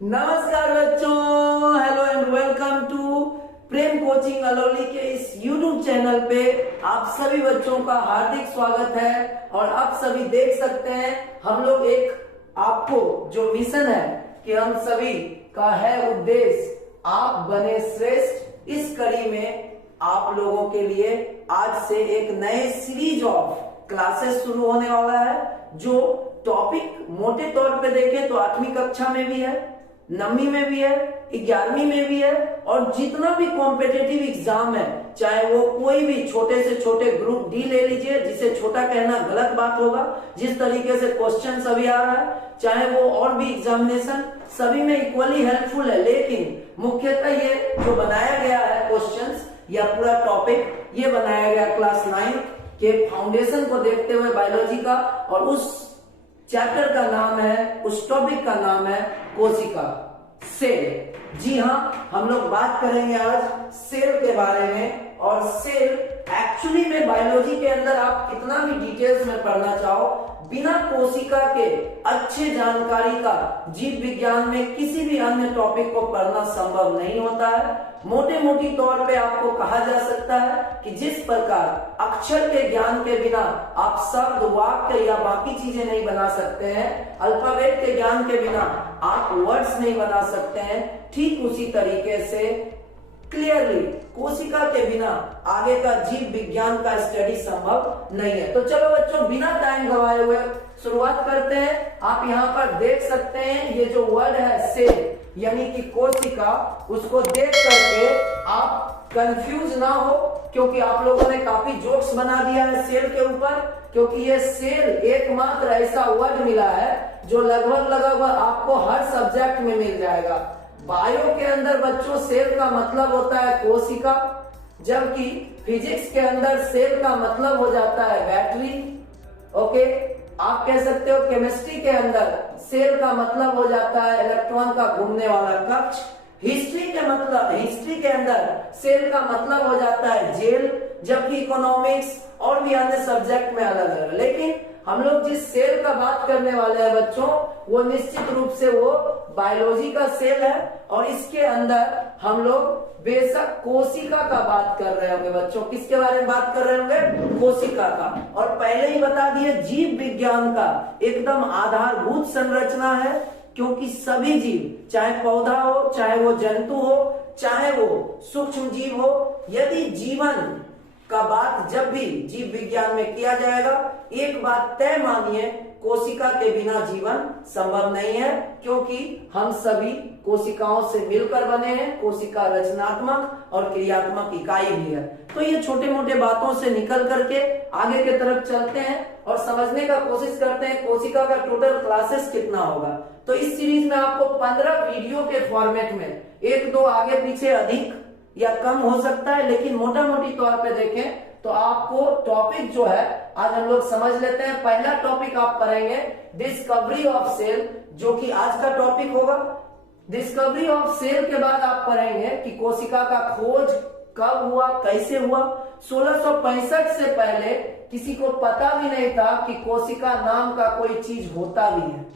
नमस्कार बच्चों, hello and welcome to Prem coaching Alauli के इस YouTube चैनल पे आप सभी बच्चों का हार्दिक स्वागत है। और आप सभी देख सकते हैं हम लोग एक आपको जो मिशन है कि हम सभी का है उद्देश्य आप बने श्रेष्ठ। इस कड़ी में आप लोगों के लिए आज से एक नए सीरीज ऑफ क्लासेस शुरू होने वाला है। जो टॉपिक मोटे तौर पे देखें तो 8वीं कक्षा में भी है, 9वीं में भी है, 11वीं में भी है, और जितना भी कॉम्पिटेटिव एग्जाम है, चाहे वो कोई भी छोटे से छोटे ग्रुप डी ले लीजिए, जिसे छोटा कहना गलत बात होगा, जिस तरीके से क्वेश्चन अभी आ रहा है, चाहे वो और भी एग्जामिनेशन, सभी में इक्वली हेल्पफुल है। लेकिन मुख्यतः ये जो बनाया गया है क्वेश्चंस या पूरा टॉपिक, ये बनाया गया क्लास 9 के फाउंडेशन को देखते हुए बायोलॉजी का, और उस चैप्टर का नाम है, उस टॉपिक का नाम है कोशिका, सेल। जी हाँ, हम लोग बात करेंगे आज सेल के बारे में। और सेल एक्चुअली में बायोलॉजी के अंदर आप कितना भी डिटेल्स में पढ़ना चाहो, बिना कोशिका के अच्छे जानकारी का जीव विज्ञान में किसी भी अन्य टॉपिक को पढ़ना संभव नहीं होता है। मोटे मोटी तौर पे आपको कहा जा सकता है कि जिस प्रकार अक्षर के ज्ञान के बिना आप शब्द, वाक्य या बाकी चीजें नहीं बना सकते हैं, अल्फाबेट के ज्ञान के बिना आप वर्ड्स नहीं बना सकते हैं, ठीक उसी तरीके से क्लियरली कोशिका के बिना आगे का जीव विज्ञान का स्टडी संभव नहीं है। तो चलो बच्चों, बिना टाइम गवाए हुए शुरुआत करते हैं। आप यहाँ पर देख सकते हैं ये जो वर्ड है सेल यानी कि कोशिका, उसको देख करके आप कंफ्यूज ना हो, क्योंकि आप लोगों ने काफी जोक्स बना दिया है सेल के ऊपर। क्योंकि ये सेल एकमात्र ऐसा वर्ड मिला है जो लगभग आपको हर सब्जेक्ट में मिल जाएगा। बायो के अंदर बच्चों सेल का मतलब होता है कोशिका, जबकि फिजिक्स के अंदर सेल का मतलब हो जाता है बैटरी। ओके, आप कह सकते हो केमिस्ट्री के अंदर सेल का मतलब हो जाता है इलेक्ट्रॉन का घूमने वाला कक्ष। हिस्ट्री के अंदर सेल का मतलब हो जाता है जेल, जबकि इकोनॉमिक्स और भी अन्य सब्जेक्ट में अलग अलग। लेकिन हम लोग जिस सेल का बात करने वाले हैं बच्चों, वो निश्चित रूप से वो बायोलॉजी का सेल है। और इसके अंदर हम लोग बेशक कोशिका का बात कर रहे होंगे बच्चों। किसके बारे में बात कर रहे होंगे? कोशिका का। और पहले ही बता दिए, जीव विज्ञान का एकदम आधारभूत संरचना है, क्योंकि सभी जीव, चाहे पौधा हो, चाहे वो जंतु हो, चाहे वो सूक्ष्म जीव हो, यदि जीवन का बात जब भी जीव विज्ञान में किया जाएगा, एक बात तय मानिए, कोशिका के बिना जीवन संभव नहीं है। क्योंकि हम सभी कोशिकाओं से मिलकर बने हैं, कोशिका रचनात्मक और क्रियात्मक इकाई भी है। तो ये छोटे मोटे बातों से निकल करके आगे की तरफ चलते हैं और समझने का कोशिश करते हैं कोशिका का टोटल क्लासेस कितना होगा। तो इस सीरीज में आपको 15 वीडियो के फॉर्मेट में, 1-2 आगे पीछे अधिक या कम हो सकता है, लेकिन मोटा मोटी तौर पे देखें तो आपको टॉपिक जो है आज हम लोग समझ लेते हैं। पहला टॉपिक आप पढ़ेंगे डिस्कवरी ऑफ सेल, जो कि आज का टॉपिक होगा। डिस्कवरी ऑफ सेल के बाद आप पढ़ेंगे कि कोशिका का खोज कब हुआ, कैसे हुआ। 1665 से पहले किसी को पता भी नहीं था कि कोशिका नाम का कोई चीज होता भी है।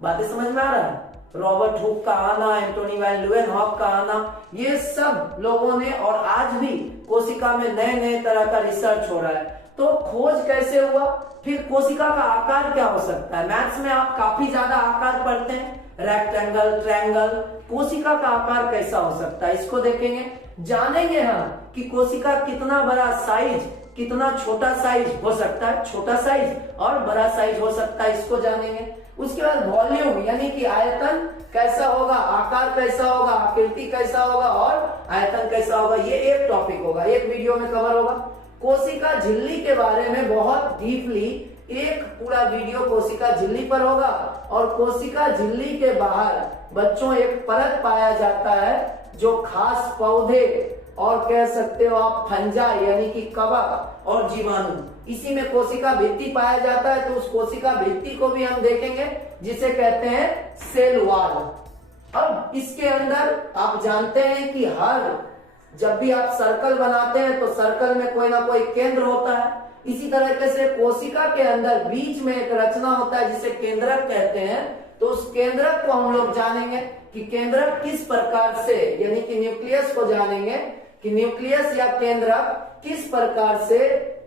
बातें समझ में आ रहा है? रॉबर्ट हुक का आना, एंटोनी वैन ल्यूवेनहॉक का आना, ये सब लोगों ने, और आज भी कोशिका में नए नए तरह का रिसर्च हो रहा है। तो खोज कैसे हुआ, फिर कोशिका का आकार क्या हो सकता है। मैथ्स में आप काफी ज्यादा आकार पढ़ते हैं, रेक्टेंगल, ट्रायंगल, कोशिका का आकार कैसा हो सकता है, इसको देखेंगे। जानेंगे हम कि कोशिका कितना बड़ा साइज, कितना छोटा साइज हो सकता है, छोटा साइज और बड़ा साइज हो सकता है, इसको जानेंगे। उसके बाद वॉल्यूम यानी कि आयतन कैसा होगा, आकार कैसा होगा, आकृति कैसा होगा और आयतन कैसा होगा, ये एक टॉपिक होगा, एक वीडियो में कवर होगा। कोशिका झिल्ली के बारे में बहुत डीपली एक पूरा वीडियो कोशिका झिल्ली पर होगा। और कोशिका झिल्ली के बाहर बच्चों एक परत पाया जाता है जो खास पौधे और कह सकते हो आप फंजा यानी कि कवक और जीवाणु, इसी में कोशिका भित्ति पाया जाता है। तो उस कोशिका भित्ति को भी हम देखेंगे, जिसे कहते हैं सेल वॉल। अब इसके अंदर आप जानते हैं कि जब भी आप सर्कल बनाते हैं तो सर्कल में कोई ना कोई केंद्र होता है। इसी तरीके से कोशिका के अंदर बीच में एक रचना होता है जिसे केंद्रक कहते हैं। तो उस केंद्रक को हम लोग जानेंगे कि केंद्रक किस प्रकार से, यानी कि न्यूक्लियस को जानेंगे कि न्यूक्लियस या केंद्रक किस प्रकार से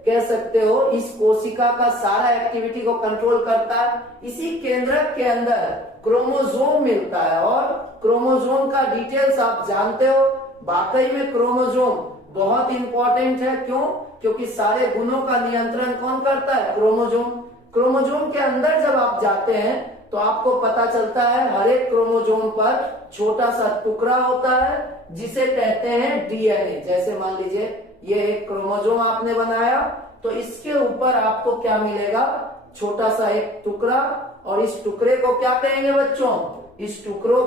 कह सकते हो इस कोशिका का सारा एक्टिविटी को कंट्रोल करता है। इसी केंद्रक के अंदर क्रोमोसोम मिलता है और क्रोमोसोम का डिटेल्स आप जानते हो। वाकई में क्रोमोसोम बहुत इंपॉर्टेंट है। क्यों? क्योंकि सारे गुणों का नियंत्रण कौन करता है? क्रोमोसोम। क्रोमोसोम के अंदर जब आप जाते हैं तो आपको पता चलता है हर एक क्रोमोसोम पर छोटा सा टुकड़ा होता है जिसे कहते हैं डीएनए। जैसे मान लीजिए ये एक क्रोमोसोम आपने बनाया तो इसके ऊपर आपको क्या मिलेगा? छोटा सा एक टुकड़ा, और इस टुकड़े को क्या कहेंगे बच्चों? इस टुकड़ों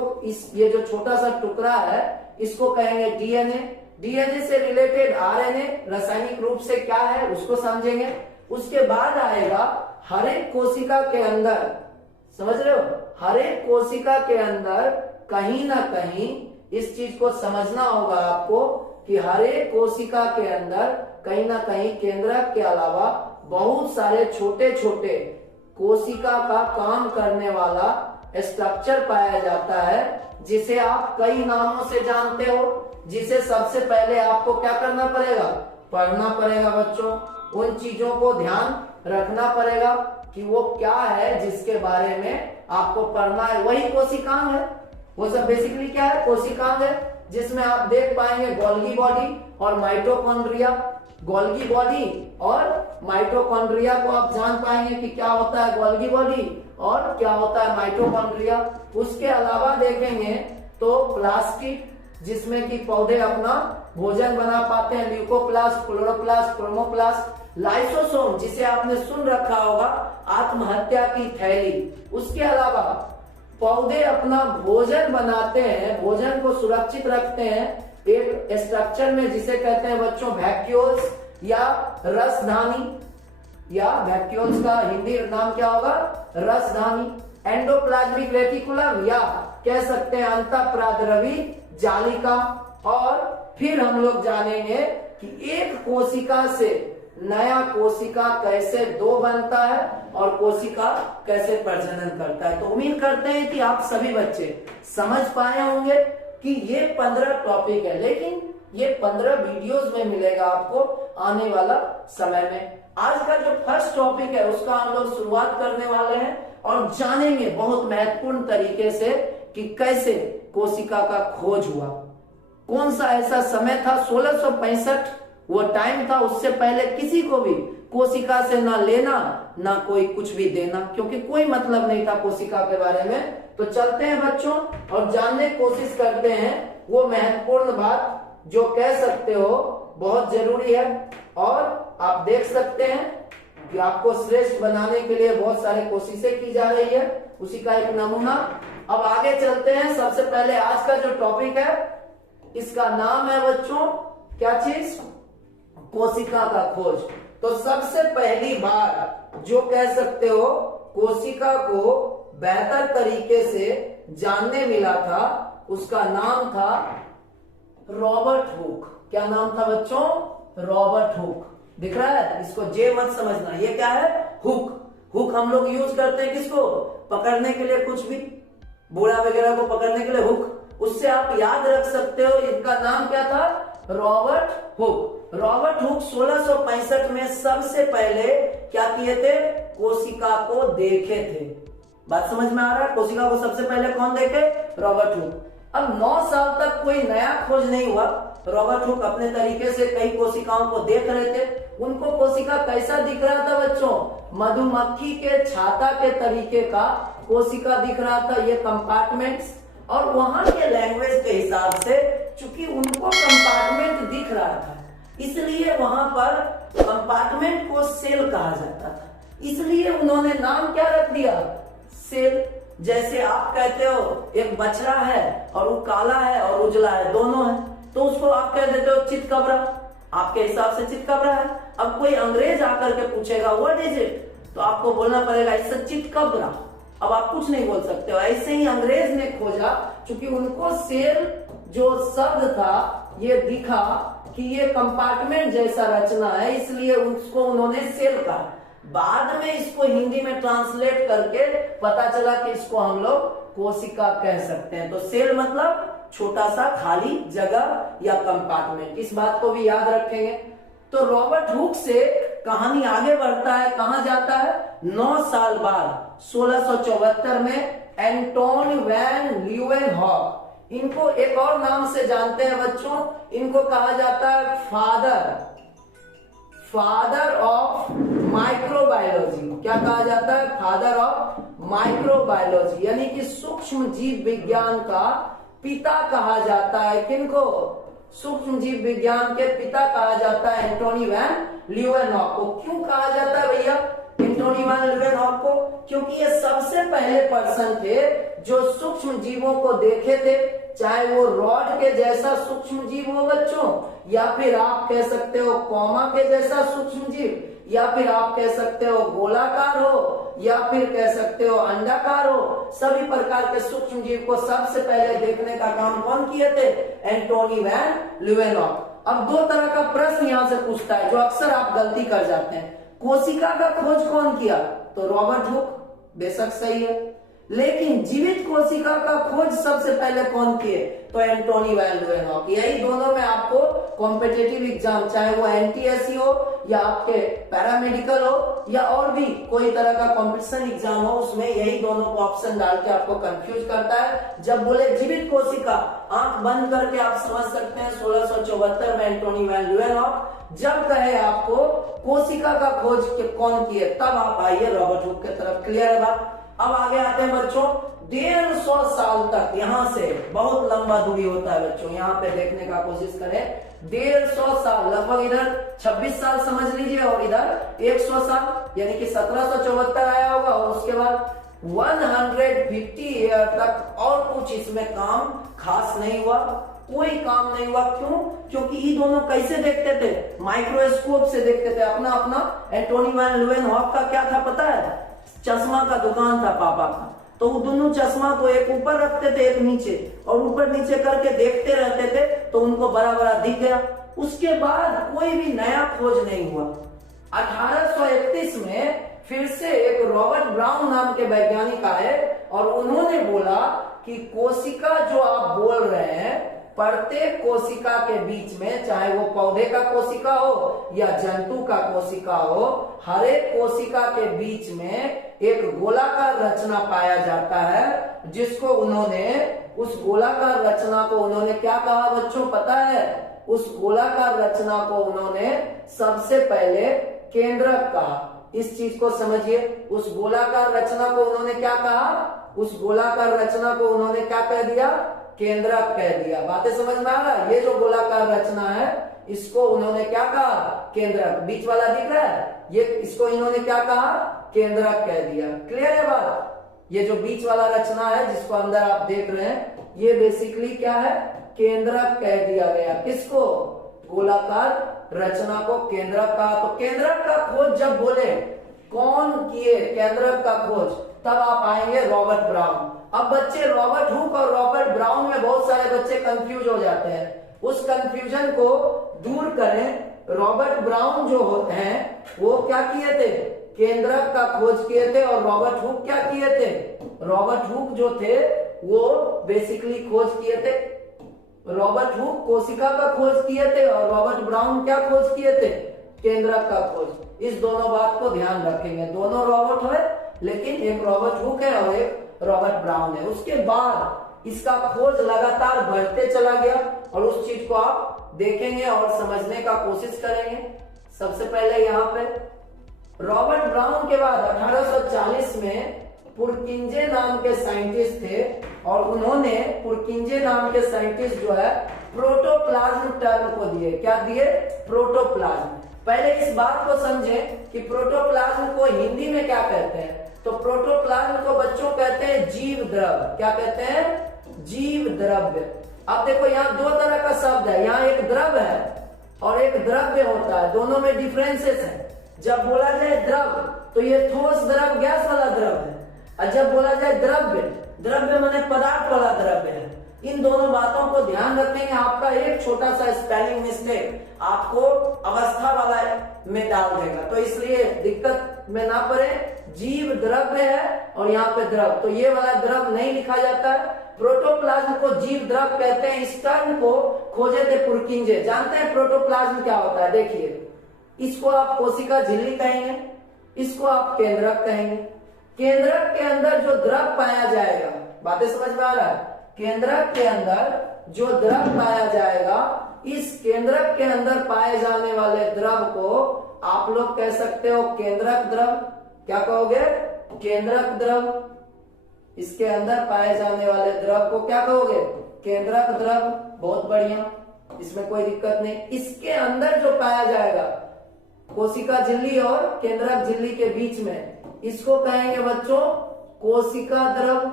ये जो छोटा सा टुकड़ा है इसको कहेंगे डीएनए। डीएनए से रिलेटेड आरएनए रासायनिक रूप से क्या है उसको समझेंगे। उसके बाद आएगा हर एक कोशिका के अंदर, समझ रहे हो, हर एक कोशिका के अंदर कहीं ना कहीं इस चीज को समझना होगा आपको कि हर एक कोशिका के अंदर कहीं ना कहीं केंद्रक के अलावा बहुत सारे छोटे छोटे कोशिका का काम करने वाला स्ट्रक्चर पाया जाता है जिसे आप कई नामों से जानते हो, जिसे सबसे पहले आपको क्या करना पड़ेगा? पढ़ना पड़ेगा बच्चों। उन चीजों को ध्यान रखना पड़ेगा कि वो क्या है जिसके बारे में आपको पढ़ना है। वही कोशिकांग है। वो सब बेसिकली क्या है? कोशिकांग है, जिसमें आप देख पाएंगे गोल्गी बॉडी और माइटोकॉन्ड्रिया। गोल्गी बॉडी और माइटोकॉन्ड्रिया को आप जान पाएंगे कि क्या होता है गोल्गी बॉडी और क्या होता है माइटोकॉन्ड्रिया। उसके अलावा देखेंगे तो प्लास्टिड, जिसमें कि पौधे अपना भोजन बना पाते हैं, ल्यूकोप्लास्ट, क्लोरोप्लास्ट, क्रोमोप्लास्ट। लाइसोसोम, जिसे आपने सुन रखा होगा आत्महत्या की थैली। उसके अलावा पौधे अपना भोजन बनाते हैं, भोजन को सुरक्षित रखते हैं एक स्ट्रक्चर में जिसे कहते हैं बच्चों वैक्यूल्स या रसधानी, या वैक्यूल्स का हिंदी नाम क्या होगा? रसधानी। एंडोप्लाज्मिक रेटिकुलम या कह सकते हैं अंतःप्राद्रवी जालिका। और फिर हम लोग जानेंगे कि एक कोशिका से नया कोशिका कैसे दो बनता है और कोशिका कैसे प्रजनन करता है। तो उम्मीद करते हैं कि आप सभी बच्चे समझ पाए होंगे कि ये 15 टॉपिक है, लेकिन ये 15 वीडियोस में मिलेगा आपको आने वाला समय में। आज का जो फर्स्ट टॉपिक है उसका हम लोग शुरुआत करने वाले हैं और जानेंगे बहुत महत्वपूर्ण तरीके से कि कैसे कोशिका का खोज हुआ। कौन सा ऐसा समय था, 1665 वो टाइम था, उससे पहले किसी को भी कोशिका से ना लेना ना कोई कुछ भी देना, क्योंकि कोई मतलब नहीं था कोशिका के बारे में। तो चलते हैं बच्चों और जानने की कोशिश करते हैं वो महत्वपूर्ण बात जो कह सकते हो बहुत जरूरी है। और आप देख सकते हैं कि आपको श्रेष्ठ बनाने के लिए बहुत सारे कोशिशें की जा रही है, उसी का एक नमूना। अब आगे चलते हैं। सबसे पहले आज का जो टॉपिक है इसका नाम है बच्चों क्या चीज? कोशिका का खोज। तो सबसे पहली बार जो कह सकते हो कोशिका को बेहतर तरीके से जानने मिला था उसका नाम था रॉबर्ट हुक। क्या नाम था बच्चों? Robert Hooke. दिख रहा है? इसको जे मत समझना, ये क्या है? हुक। हुक हम लोग यूज करते हैं किसको? पकड़ने के लिए, कुछ भी बूढ़ा वगैरह को पकड़ने के लिए हुक। उससे आप याद रख सकते हो इनका नाम क्या था? Robert Hooke. रॉबर्ट हुक 1665 में सबसे पहले क्या किए थे? कोशिका को देखे थे। बात समझ में आ रहा है? कोशिका को सबसे पहले कौन देखे? Robert Hooke. अब 9 साल तक कोई नया खोज नहीं हुआ। रॉबर्ट हुक अपने तरीके से कई कोशिकाओं को देख रहे थे। उनको कोशिका कैसा दिख रहा था बच्चों? मधुमक्खी के छाता के तरीके का कोशिका दिख रहा था, ये कंपार्टमेंट्स। और वहां के लैंग्वेज के हिसाब से चूंकि उनको कंपार्टमेंट दिख रहा था इसलिए वहां पर कंपार्टमेंट को सेल कहा जाता था, इसलिए उन्होंने नाम क्या रख दिया? सेल। जैसे आप कहते हो एक बछड़ा है और वो काला है और उजला है, दोनों है, तो उसको आप कह देते हो चितकबरा। आपके हिसाब से चितकबरा है। अब कोई अंग्रेज आकर के पूछेगा व्हाट इज इट, तो आपको बोलना पड़ेगा इससे चितकबरा। अब आप कुछ नहीं बोल सकते हो। ऐसे ही अंग्रेज ने खोजा, क्योंकि उनको सेल जो शब्द था ये दिखा कि ये कंपार्टमेंट जैसा रचना है, इसलिए उसको उन्होंने सेल कहा। बाद में इसको हिंदी में ट्रांसलेट करके पता चला कि इसको हम लोग कोशिका कह सकते हैं। तो सेल मतलब छोटा सा खाली जगह या कंपार्टमेंट, इस बात को भी याद रखेंगे। तो रॉबर्ट हुक से कहानी आगे बढ़ता है, कहां जाता है? 9 साल बाद 1674 में एंटोन वैन ल्यूवेनहॉक, इनको एक और नाम से जानते हैं बच्चों, इनको कहा जाता है फादर ऑफ माइक्रोबायोलॉजी। क्या कहा जाता है? फादर ऑफ माइक्रोबायोलॉजी, यानी कि सूक्ष्म जीव विज्ञान का पिता कहा जाता है। किनको? सूक्ष्म जीव विज्ञान के पिता कहा जाता है एंटोनी वैन ल्यूवेनहॉक को। क्यों कहा जाता है भैया एंटोनी वैन ल्यूवेनहॉक को? क्योंकि ये सबसे पहले पर्सन थे जो सूक्ष्म जीवों को देखे थे, चाहे वो रॉड के जैसा सूक्ष्म जीव हो बच्चों, या फिर आप कह सकते हो कॉमा के जैसा सूक्ष्म जीव, या फिर आप कह सकते हो गोलाकार हो, या फिर कह सकते हो अंडाकार हो। सभी प्रकार के सूक्ष्म जीव को सबसे पहले देखने का काम कौन किए थे? Antonie van Leeuwenhoek. अब दो तरह का प्रश्न यहां से पूछता है जो अक्सर आप गलती कर जाते हैं। कोशिका का खोज कौन किया? तो रॉबर्ट हुक, बेशक सही है, लेकिन जीवित कोशिका का खोज सबसे पहले कौन किए? तो एंटोनी वैन ल्यूवेनहॉक। यही दोनों में आपको कॉम्पिटिटिव एग्जाम, चाहे वो एनटीएससी हो या आपके पैरामेडिकल हो या और भी कोई तरह का कॉम्पिटिशन एग्जाम हो, उसमें यही दोनों को ऑप्शन डाल के आपको कंफ्यूज करता है। जब बोले जीवित कोशिका, आंख बंद करके आप समझ सकते हैं 1674 में एंटोनी वैन ल्यूवेनहॉक। जब कहे आपको कोशिका का खोज कौन किए, तब आप आइए रॉबर्ट हुक की तरफ। क्लियर है बात? अब आगे आते हैं बच्चों, 150 साल तक, यहां से बहुत लंबा दूरी होता है बच्चों, यहां पे देखने का कोशिश करें। 150 साल, लगभग इधर 26 साल समझ लीजिए और इधर 100 साल, यानी कि 1774 आया होगा, और उसके बाद 150 ईयर तक और कुछ इसमें काम खास नहीं हुआ, कोई काम नहीं हुआ। क्यों? क्योंकि ये दोनों कैसे देखते थे? माइक्रोस्कोप से देखते थे। अपना अपना एंटोनी वैन ल्यूवेनहॉक का क्या था पता है? चश्मा का दुकान था पापा का, तो वो दोनों चश्मा को एक ऊपर रखते थे एक नीचे, और ऊपर नीचे करके देखते रहते थे, तो उनको बड़ा बड़ा दिख गया। उसके बाद कोई भी नया खोज नहीं हुआ। 1831 में फिर से एक रॉबर्ट ब्राउन नाम के वैज्ञानिक आए और उन्होंने बोला कि कोशिका जो आप बोल रहे हैं, प्रत्येक कोशिका के बीच में, चाहे वो पौधे का कोशिका हो या जंतु का कोशिका हो, हर एक कोशिका के बीच में एक गोलाकार रचना पाया जाता है, जिसको उन्होंने, उस गोलाकार रचना को उन्होंने क्या कहा बच्चों पता है? उस गोलाकार रचना को उन्होंने सबसे पहले केंद्रक कहा। इस चीज को समझिए, उस गोलाकार रचना को उन्होंने क्या कहा? उस गोलाकार रचना को उन्होंने क्या कह दिया? केंद्रक कह दिया। बातें समझ में आ रहा है? ये जो गोलाकार रचना है, इसको उन्होंने क्या कहा? केंद्रक। बीच वाला दिख रहा है, ये इसको इन्होंने क्या कहा? केंद्रक कह दिया। क्लियर है बात? ये जो बीच वाला रचना है जिसको अंदर आप देख रहे हैं, ये बेसिकली क्या है? केंद्रक कह दिया गया। किसको? गोलाकार रचना को केंद्रक कहा। तो केंद्रक का खोज जब बोले, कौन किए केंद्रक का खोज, तब आप आएंगे रॉबर्ट ब्राउन। अब बच्चे रॉबर्ट हुक और रॉबर्ट ब्राउन में बहुत सारे बच्चे कंफ्यूज हो जाते हैं। उस कंफ्यूजन को दूर करें। रॉबर्ट ब्राउन जो होते हैं वो क्या किए थे? केंद्रक का खोज किए थे। और रॉबर्ट हुक क्या किए थे? रॉबर्ट हुक जो थे वो बेसिकली खोज किए थे, रॉबर्ट हुक कोशिका का खोज किए थे और रॉबर्ट ब्राउन क्या खोज किए थे? केंद्रक का खोज। इस दोनों बात को ध्यान रखेंगे। दोनों रॉबर्ट हुए, लेकिन एक रॉबर्ट हुक है और एक रॉबर्ट ब्राउन है। उसके बाद इसका खोज लगातार बढ़ते चला गया और उस चीज को आप देखेंगे और समझने का कोशिश करेंगे। सबसे पहले यहाँ पे रॉबर्ट ब्राउन के बाद 1840 में पुरकिंजे नाम के साइंटिस्ट थे और उन्होंने, पुरकिंजे नाम के साइंटिस्ट जो है, प्रोटोप्लाज्म टर्म को दिए। क्या दिए? प्रोटोप्लाज्म। पहले इस बात को समझें कि प्रोटोप्लाज्म को हिंदी में क्या कहते हैं। तो प्रोटोप्लाज्म को बच्चों कहते हैं जीव द्रव्य। क्या कहते हैं? जीव द्रव्य। अब देखो यहाँ दो तरह का शब्द है, यहाँ एक द्रव्य है और एक द्रव्य होता है, दोनों में डिफरेंसेस है। जब बोला जाए द्रव्य तो ये ठोस द्रव्य, गैस वाला द्रव्य है, और जब बोला जाए द्रव्य, द्रव्य माने पदार्थ वाला द्रव्य है। इन दोनों बातों को ध्यान रखेंगे। आपका एक छोटा सा स्पेलिंग मिस्टेक आपको अवस्था वाला में डाल देगा, तो इसलिए दिक्कत में ना पढ़े, जीव द्रव्य है और यहाँ पे द्रव, तो ये वाला द्रव नहीं लिखा जाता है। प्रोटोप्लाज्म को जीव द्रव कहते हैं। इस टर्म को खोजे थे पुरकिंजे। जानते हैं प्रोटोप्लाज्म क्या होता है? देखिए, इसको आप कोशिका झिल्ली कहेंगे, इसको आप केंद्रक कहेंगे। केंद्रक के अंदर जो द्रव पाया जाएगा, बातें समझ में आ रहा है? केंद्रक के अंदर जो द्रव पाया जाएगा, इस केंद्रक के अंदर पाए जाने वाले द्रव को आप लोग कह सकते हो केंद्रक द्रव। क्या कहोगे? केंद्रक द्रव। इसके अंदर पाए जाने वाले द्रव को क्या कहोगे? केंद्रक द्रव। बहुत बढ़िया, इसमें कोई दिक्कत नहीं। इसके अंदर जो पाया जाएगा कोशिका झिल्ली और केंद्रक झिल्ली के बीच में, इसको कहेंगे बच्चों कोशिका द्रव।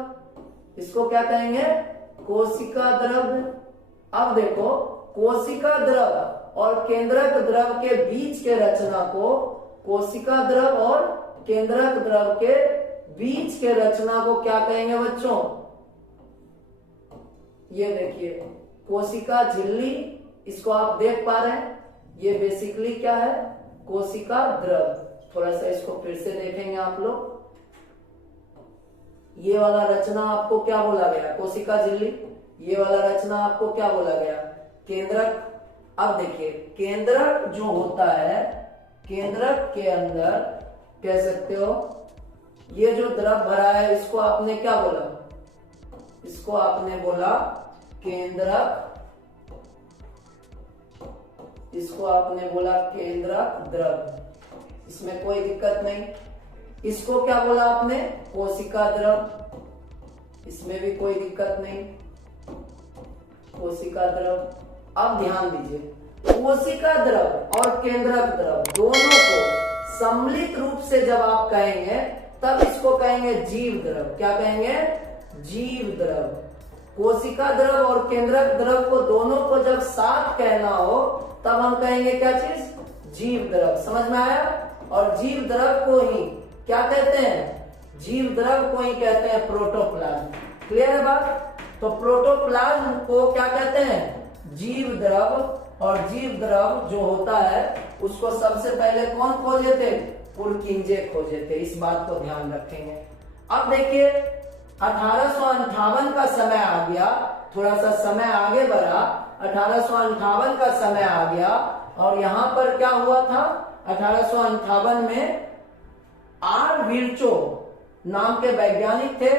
इसको क्या कहेंगे? कोशिका द्रव। अब देखो, कोशिका द्रव और केंद्रक द्रव के बीच के रचना को, कोशिका द्रव और केंद्रक द्रव के बीच के रचना को क्या कहेंगे बच्चों? ये देखिए कोशिका झिल्ली, इसको आप देख पा रहे हैं, ये बेसिकली क्या है? कोशिका द्रव। थोड़ा सा इसको फिर से देखेंगे आप लोग। ये वाला रचना आपको क्या बोला गया? कोशिका झिल्ली। ये वाला रचना आपको क्या बोला गया? केंद्रक। अब देखिए, केंद्रक जो होता है, केंद्रक के अंदर कह सकते हो ये जो द्रव भरा है, इसको आपने क्या बोला? इसको आपने बोला केंद्रक। इसको आपने बोला केंद्रक द्रव। इसमें कोई दिक्कत नहीं। इसको क्या बोला आपने? कोशिका द्रव। इसमें भी कोई दिक्कत नहीं, कोशिका द्रव। अब ध्यान दीजिए, कोशिका द्रव और केंद्रक द्रव दोनों को सम्मिलित रूप से जब आप कहेंगे, तब इसको कहेंगे जीव द्रव। क्या कहेंगे? जीव द्रव। कोशिका द्रव और केंद्रक द्रव को दोनों को जब साथ कहना हो, तब हम कहेंगे क्या चीज? जीव द्रव। समझ में आया? और जीव द्रव को ही क्या कहते हैं? जीव द्रव को ही कहते हैं प्रोटोप्लाज्म। क्लियर है बात? तो प्रोटोप्लाज्म को क्या कहते हैं? जीव द्रव। और जीव द्रव जो होता है उसको सबसे पहले कौन खोजे थे? पुरकिंजे खोजे थे। इस बात को ध्यान रखेंगे। अब देखिए, 1858 का समय आ गया, थोड़ा सा समय आगे बढ़ा, 1858 का समय आ गया, और यहां पर क्या हुआ था? 1858 में आर विर्चो नाम के वैज्ञानिक थे,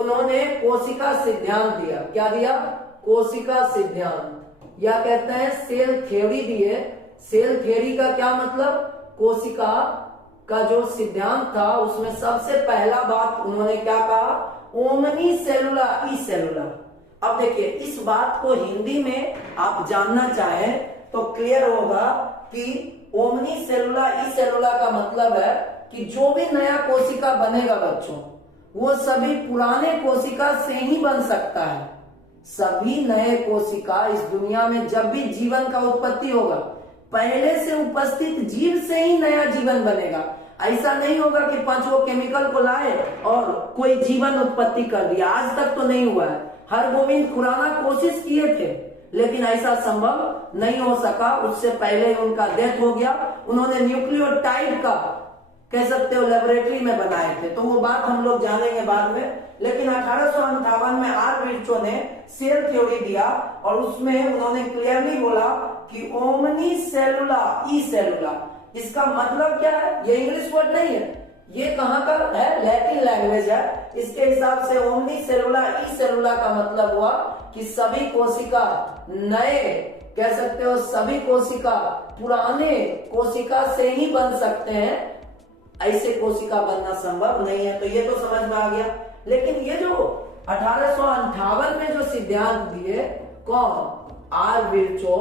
उन्होंने कोशिका सिद्धांत दिया। क्या दिया? कोशिका सिद्धांत, या कहते हैं सेल थ्योरी दिए। सेल थ्योरी का क्या मतलब? कोशिका का जो सिद्धांत था उसमें सबसे पहला बात उन्होंने क्या कहा? ओमनी सेलुला ई सेलुला। अब देखिए, इस बात को हिंदी में आप जानना चाहें तो क्लियर होगा कि ओमनी सेलुला ई सेलुला का मतलब है कि जो भी नया कोशिका बनेगा बच्चों, वो सभी पुराने कोशिका से ही बन सकता है। सभी नए कोशिका इस दुनिया में जब भी जीवन का उत्पत्ति होगा, पहले से उपस्थित जीव से ही नया जीवन बनेगा। ऐसा नहीं होगा कि पांचों केमिकल को लाए और कोई जीवन उत्पत्ति कर दिया। आज तक तो नहीं हुआ है। हरगोविंद खुराना कोशिश किए थे, लेकिन ऐसा संभव नहीं हो सका। उससे पहले उनका डेथ हो गया। उन्होंने न्यूक्लियोटाइड का कह सकते हो लेबोरेटरी में बनाए थे, तो वो बात हम लोग जानेंगे बाद में। लेकिन 1858 में आर विर्चो ने सेल थ्योरी दिया और उसमें उन्होंने क्लियरली बोला कि ओमनी सेलुला ई सेलुला। इसका मतलब क्या है? ये इंग्लिश वर्ड नहीं है, ये कहां का है? लैटिन लैंग्वेज है। इसके हिसाब से ओमनी सेलुला ई सेलुला का मतलब हुआ कि सभी कोशिका नए, कह सकते हो सभी कोशिका पुराने कोशिका से ही बन सकते हैं। ऐसे कोशिका बनना संभव नहीं है। तो ये तो समझ में आ गया। लेकिन ये जो 1858 में जो सिद्धांत दिए, कौन? आर विर्चो,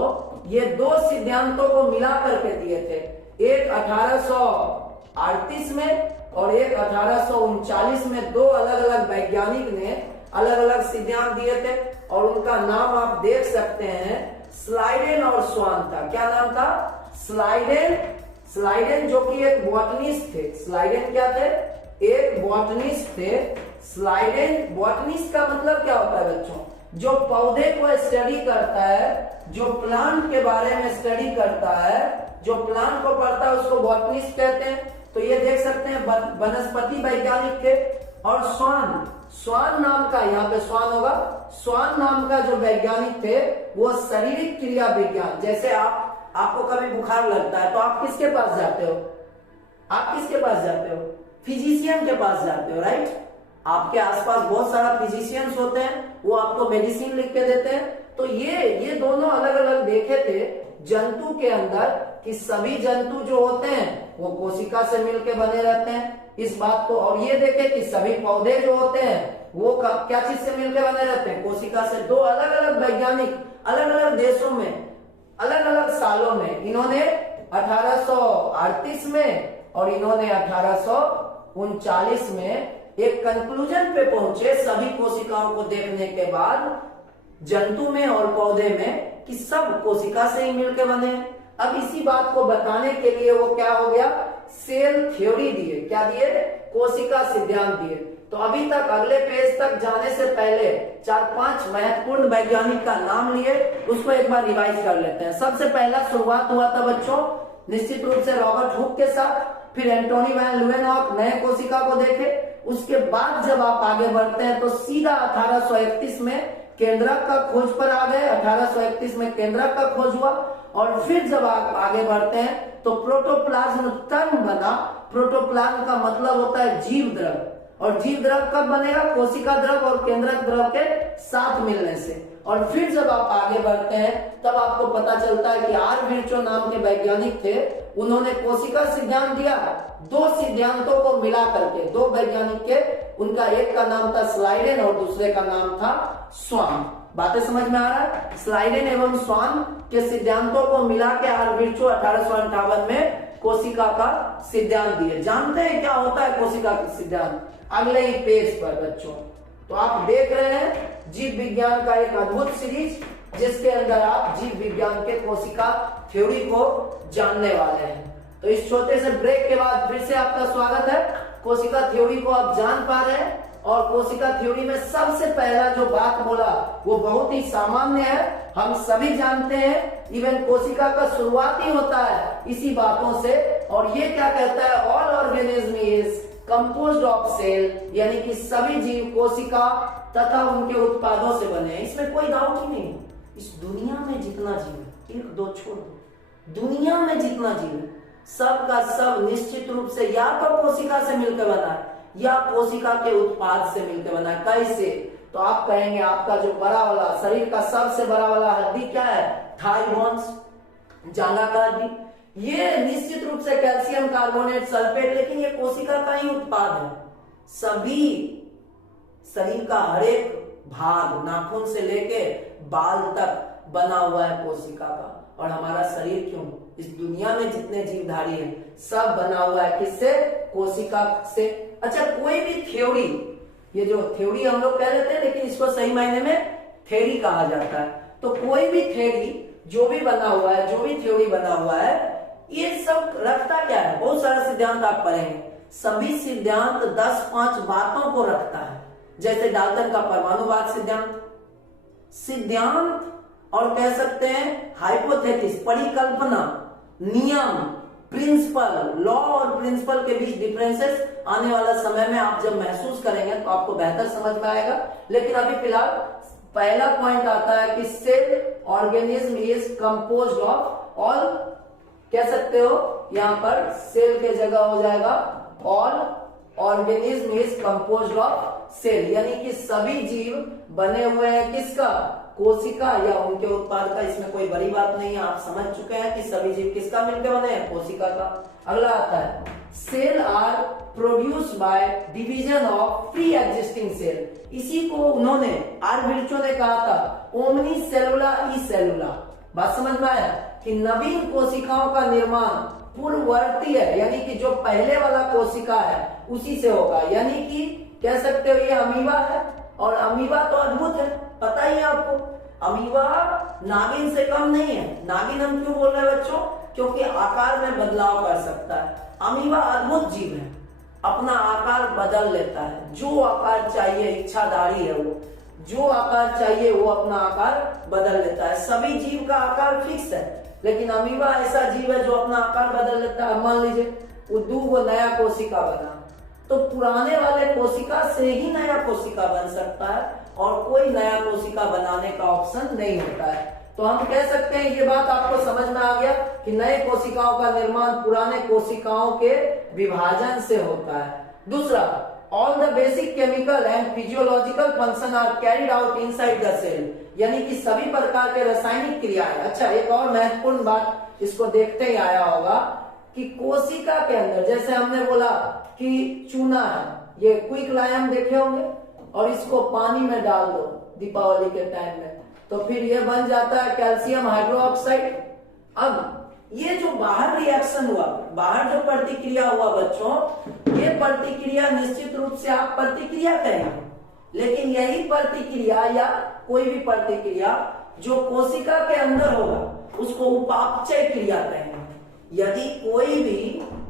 ये दो सिद्धांतों को मिला करके दिए थे। एक 1838 में और एक 1839 में। दो अलग अलग वैज्ञानिक ने अलग अलग सिद्धांत दिए थे और उनका नाम आप देख सकते हैं, स्लाइडेन और स्वान था। क्या नाम था? स्लाइडेन। स्लाइडेन जो कि एक बॉटनिस्ट थे। स्लाइडेन क्या थे? एक बॉटनिस्ट थे। स्लाइडेन, बॉटनिस्ट का मतलब क्या होता है बच्चों? जो पौधे को स्टडी करता है, जो प्लांट के बारे में स्टडी करता है, जो प्लांट को पढ़ता है उसको बॉटनिस्ट कहते हैं। तो ये देख सकते हैं वनस्पति वैज्ञानिक थे। और स्वान नाम का, यहाँ पे स्वान होगा, स्वान नाम का जो वैज्ञानिक थे वो शारीरिक क्रिया विज्ञान। जैसे आपको कभी बुखार लगता है तो आप किसके पास जाते हो? आप किसके पास जाते हो? फिजिशियन के पास जाते हो, राइट? आपके आसपास बहुत सारा फिजिशियंस होते हैं, वो आपको मेडिसिन लिख के देते हैं। तो ये दोनों अलग अलग देखे थे जंतु के अंदर कि सभी जंतु जो होते हैं वो कोशिका से मिलके बने रहते हैं, इस बात को। और ये देखे कि सभी पौधे जो होते हैं वो क्या चीज से मिलके बने रहते हैं? कोशिका से। दो अलग अलग वैज्ञानिक अलग अलग देशों में अलग अलग सालों में, इन्होंने 1838 में और इन्होंने 1839 में एक कंक्लूजन पे पहुंचे सभी कोशिकाओं को देखने के बाद, जंतु में और पौधे में, कि सब कोशिका से ही मिलकर बने हैं। अब इसी बात को बताने के लिए वो क्या हो गया? सेल थ्योरी दिए। क्या दिए? कोशिका सिद्धांत दिए। तो अभी तक अगले पेज तक जाने से पहले 4-5 महत्वपूर्ण वैज्ञानिक का नाम लिए, उसको एक बार रिवाइज कर लेते हैं। सबसे पहला शुरुआत हुआ था बच्चों निश्चित रूप से रॉबर्ट हुक के साथ, फिर एंटोनी वैन ल्यूवेनहॉक नए कोशिका को देखे। उसके बाद जब आप आगे बढ़ते हैं तो सीधा 1831 में केंद्रक का खोज पर आ गए। 1831 में केंद्रक का खोज हुआ। और फिर जब आप आगे बढ़ते हैं तो प्रोटोप्लाज्म टर्म बना। प्रोटोप्लाज्म का मतलब होता है जीव द्रव, और जीव द्रव कब बनेगा? कोशिका द्रव और केंद्रक द्रव के साथ मिलने से। और फिर जब आप आगे बढ़ते हैं तब आपको पता चलता है कि आर विर्चो नाम के वैज्ञानिक थे, उन्होंने कोशिका सिद्धांत दिया। दो सिद्धांतों को मिला करके, दो वैज्ञानिक के, उनका एक का नाम था स्लाइडेन और दूसरे का नाम था स्वान। बातें समझ में आ रहा है? स्लाइडेन एवं स्वान के सिद्धांतों को मिला के आर विर्चो 1858 में कोशिका का सिद्धांत दिए। जानते हैं क्या होता है कोशिका का सिद्धांत? अगले ही पेज पर बच्चों। तो आप देख रहे हैं जीव विज्ञान का एक अद्भुत सीरीज, जिसके अंदर आप जीव विज्ञान के कोशिका थ्योरी को जानने वाले हैं। तो इस छोटे से ब्रेक के बाद फिर से आपका स्वागत है। कोशिका थ्योरी को आप जान पा रहे हैं, और कोशिका थ्योरी में सबसे पहला जो बात बोला वो बहुत ही सामान्य है, हम सभी जानते हैं। इवन कोशिका का शुरुआत ही होता है इसी बातों से। और ये क्या कहता है? All organism is composed of cell, यानी कि सभी जीव कोशिका तथा उनके उत्पादों से बने हैं। इसमें कोई डाउट ही नहीं। इस दुनिया में जितना जीव है, एक दो छोड़ दो, दुनिया में जितना जीव है सब का सब निश्चित रूप से या तो कोशिका से मिलकर बना है या कोशिका के उत्पाद से मिलकर बना है। कैसे? तो आप कहेंगे आपका जो बड़ा वाला शरीर का सबसे बड़ा वाला हड्डी क्या है? थाई बोन्स, जांघा का हड्डी। ये निश्चित रूप से कैल्शियम कार्बोनेट सल्फेट, लेकिन ये कोशिका का ही उत्पाद है। सभी शरीर का हर एक भाग, नाखून से लेके बाल तक बना हुआ है कोशिका का। और हमारा शरीर क्यों? इस दुनिया में जितने जीवधारी हैं सब बना हुआ है किससे? कोशिका से। अच्छा, कोई भी थ्योरी, ये जो थ्योरी हम लोग कह लेते हैं लेकिन इसको सही मायने में थ्योरी कहा जाता है। तो कोई भी थ्योरी जो भी बना हुआ है, जो भी थ्योरी बना हुआ है, ये सब रखता क्या है? बहुत सारा सिद्धांत आप पढ़ेंगे। सभी सिद्धांत 10-5 बातों को रखता है। जैसे डाल्टन का परमाणुवाद सिद्धांत और कह सकते हैं हाइपोथेसिस, परिकल्पना, नियम, प्रिंसिपल, लॉ और प्रिंसिपल के बीच डिफरेंसेस आने वाला समय में आप जब महसूस करेंगे तो आपको बेहतर समझ में आएगा। लेकिन अभी फिलहाल पहला पॉइंट आता है कि cell organism is composed of all, कह सकते हो यहां पर सेल के जगह हो जाएगा all organism is composed of cell, यानी कि सभी जीव बने हुए हैं किसका? कोशिका या उनके उत्पाद का। इसमें कोई बड़ी बात नहीं है, आप समझ चुके हैं कि सभी जीव किसका मिलकर बने हैं? कोशिका का। अगला आता है cell are produced by division of pre existing cell. इसी को उन्होंने आर विर्चो ने कहा था ओमनी सेलुला ई सेलुला। बात समझ में आया कि नवीन कोशिकाओं का निर्माण पूर्ववर्ती है, यानी कि जो पहले वाला कोशिका है उसी से होगा। यानी कि कह सकते हो ये अमीबा है, और अमीबा तो अद्भुत है, पता ही है आपको। अमीबा नागिन से कम नहीं है। नागिन हम क्यों बोल रहे हैं बच्चों? क्योंकि आकार में बदलाव कर सकता है। अमीबा अद्भुत जीव है, अपना आकार बदल लेता है। जो आकार चाहिए, इच्छाधारी है वो, जो आकार चाहिए वो अपना आकार बदल लेता है। सभी जीव का आकार फिक्स है, लेकिन अमीबा ऐसा जीव है जो अपना आकार बदल लेता है। मान लीजिए वो दूगो नया कोशिका बना। तो पुराने वाले कोशिका से ही नया कोशिका बन सकता है और कोई नया कोशिका बनाने का ऑप्शन नहीं होता है। तो हम कह सकते हैं ये बात आपको समझ में आ गया कि नए कोशिकाओं का निर्माण पुराने कोशिकाओं के विभाजन से होता है। दूसरा, all the basic chemical and physiological function are carried out inside the cell, यानी कि सभी प्रकार के रासायनिक क्रियाएं। अच्छा, एक और महत्वपूर्ण बात इसको देखते ही आया होगा कि कोशिका के अंदर, जैसे हमने बोला कि चूना है, ये क्विक लाइम देखे होंगे, और इसको पानी में डाल दो दीपावली के टाइम में, तो फिर ये बन जाता है कैल्शियम हाइड्रोक्साइड। अब ये जो बाहर रिएक्शन हुआ, बाहर जो प्रतिक्रिया हुआ बच्चों, ये प्रतिक्रिया निश्चित रूप से आप प्रतिक्रिया कहेंगे, लेकिन यही प्रतिक्रिया या कोई भी प्रतिक्रिया जो कोशिका के अंदर होगा उसको उपापचय क्रिया कहेंगे। यदि कोई भी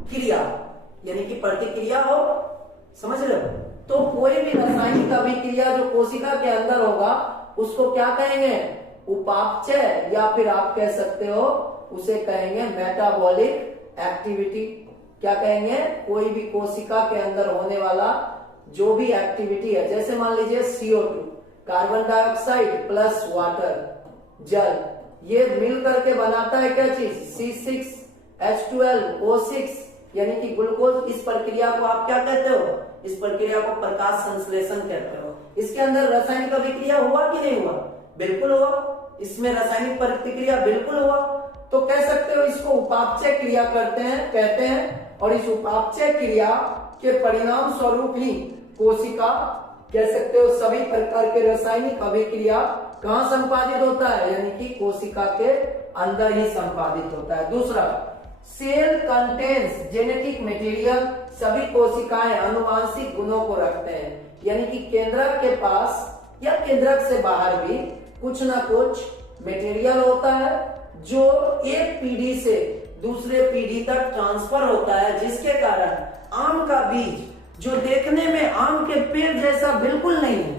क्रिया यानी कि प्रतिक्रिया हो, समझ रहे हो, तो कोई भी रासायनिक अभिक्रिया जो कोशिका के अंदर होगा उसको क्या कहेंगे? उपापचय, या फिर आप कह सकते हो उसे कहेंगे मेटाबॉलिक एक्टिविटी। क्या कहेंगे? कोई भी कोशिका के अंदर होने वाला जो भी एक्टिविटी है, जैसे मान लीजिए CO2 carbon dioxide plus water जल, ये मिल करके बनाता है क्या चीज? C6H12O6 यानी कि ग्लूकोज। इस प्रक्रिया को आप क्या कहते हो? इस प्रक्रिया को प्रकाश संश्लेषण कहते हो। इसके अंदर रासायनिक अभिक्रिया हुआ कि नहीं हुआ? बिल्कुल हुआ। इसमें रासायनिक प्रतिक्रिया बिल्कुल हुआ। तो कह सकते हो इसको उपापचय क्रिया कहते हैं, और इस उपापचय क्रिया के परिणाम स्वरूप ही कोशिका, कह सकते हो सभी प्रकार के रासायनिक अभिक्रिया कहाँ संपादित होता है? यानी कि कोशिका के अंदर ही संपादित होता है। दूसरा, सेल कंटेन्स जेनेटिक मटेरियल। सभी कोशिकाएं अनुवांशिक गुणों को रखते हैं, यानी कि केंद्रक के पास या केंद्रक से बाहर भी कुछ ना कुछ मटेरियल होता है जो एक पीढ़ी से दूसरे पीढ़ी तक ट्रांसफर होता है, जिसके कारण आम का बीज जो देखने में आम के पेड़ जैसा बिल्कुल नहीं है,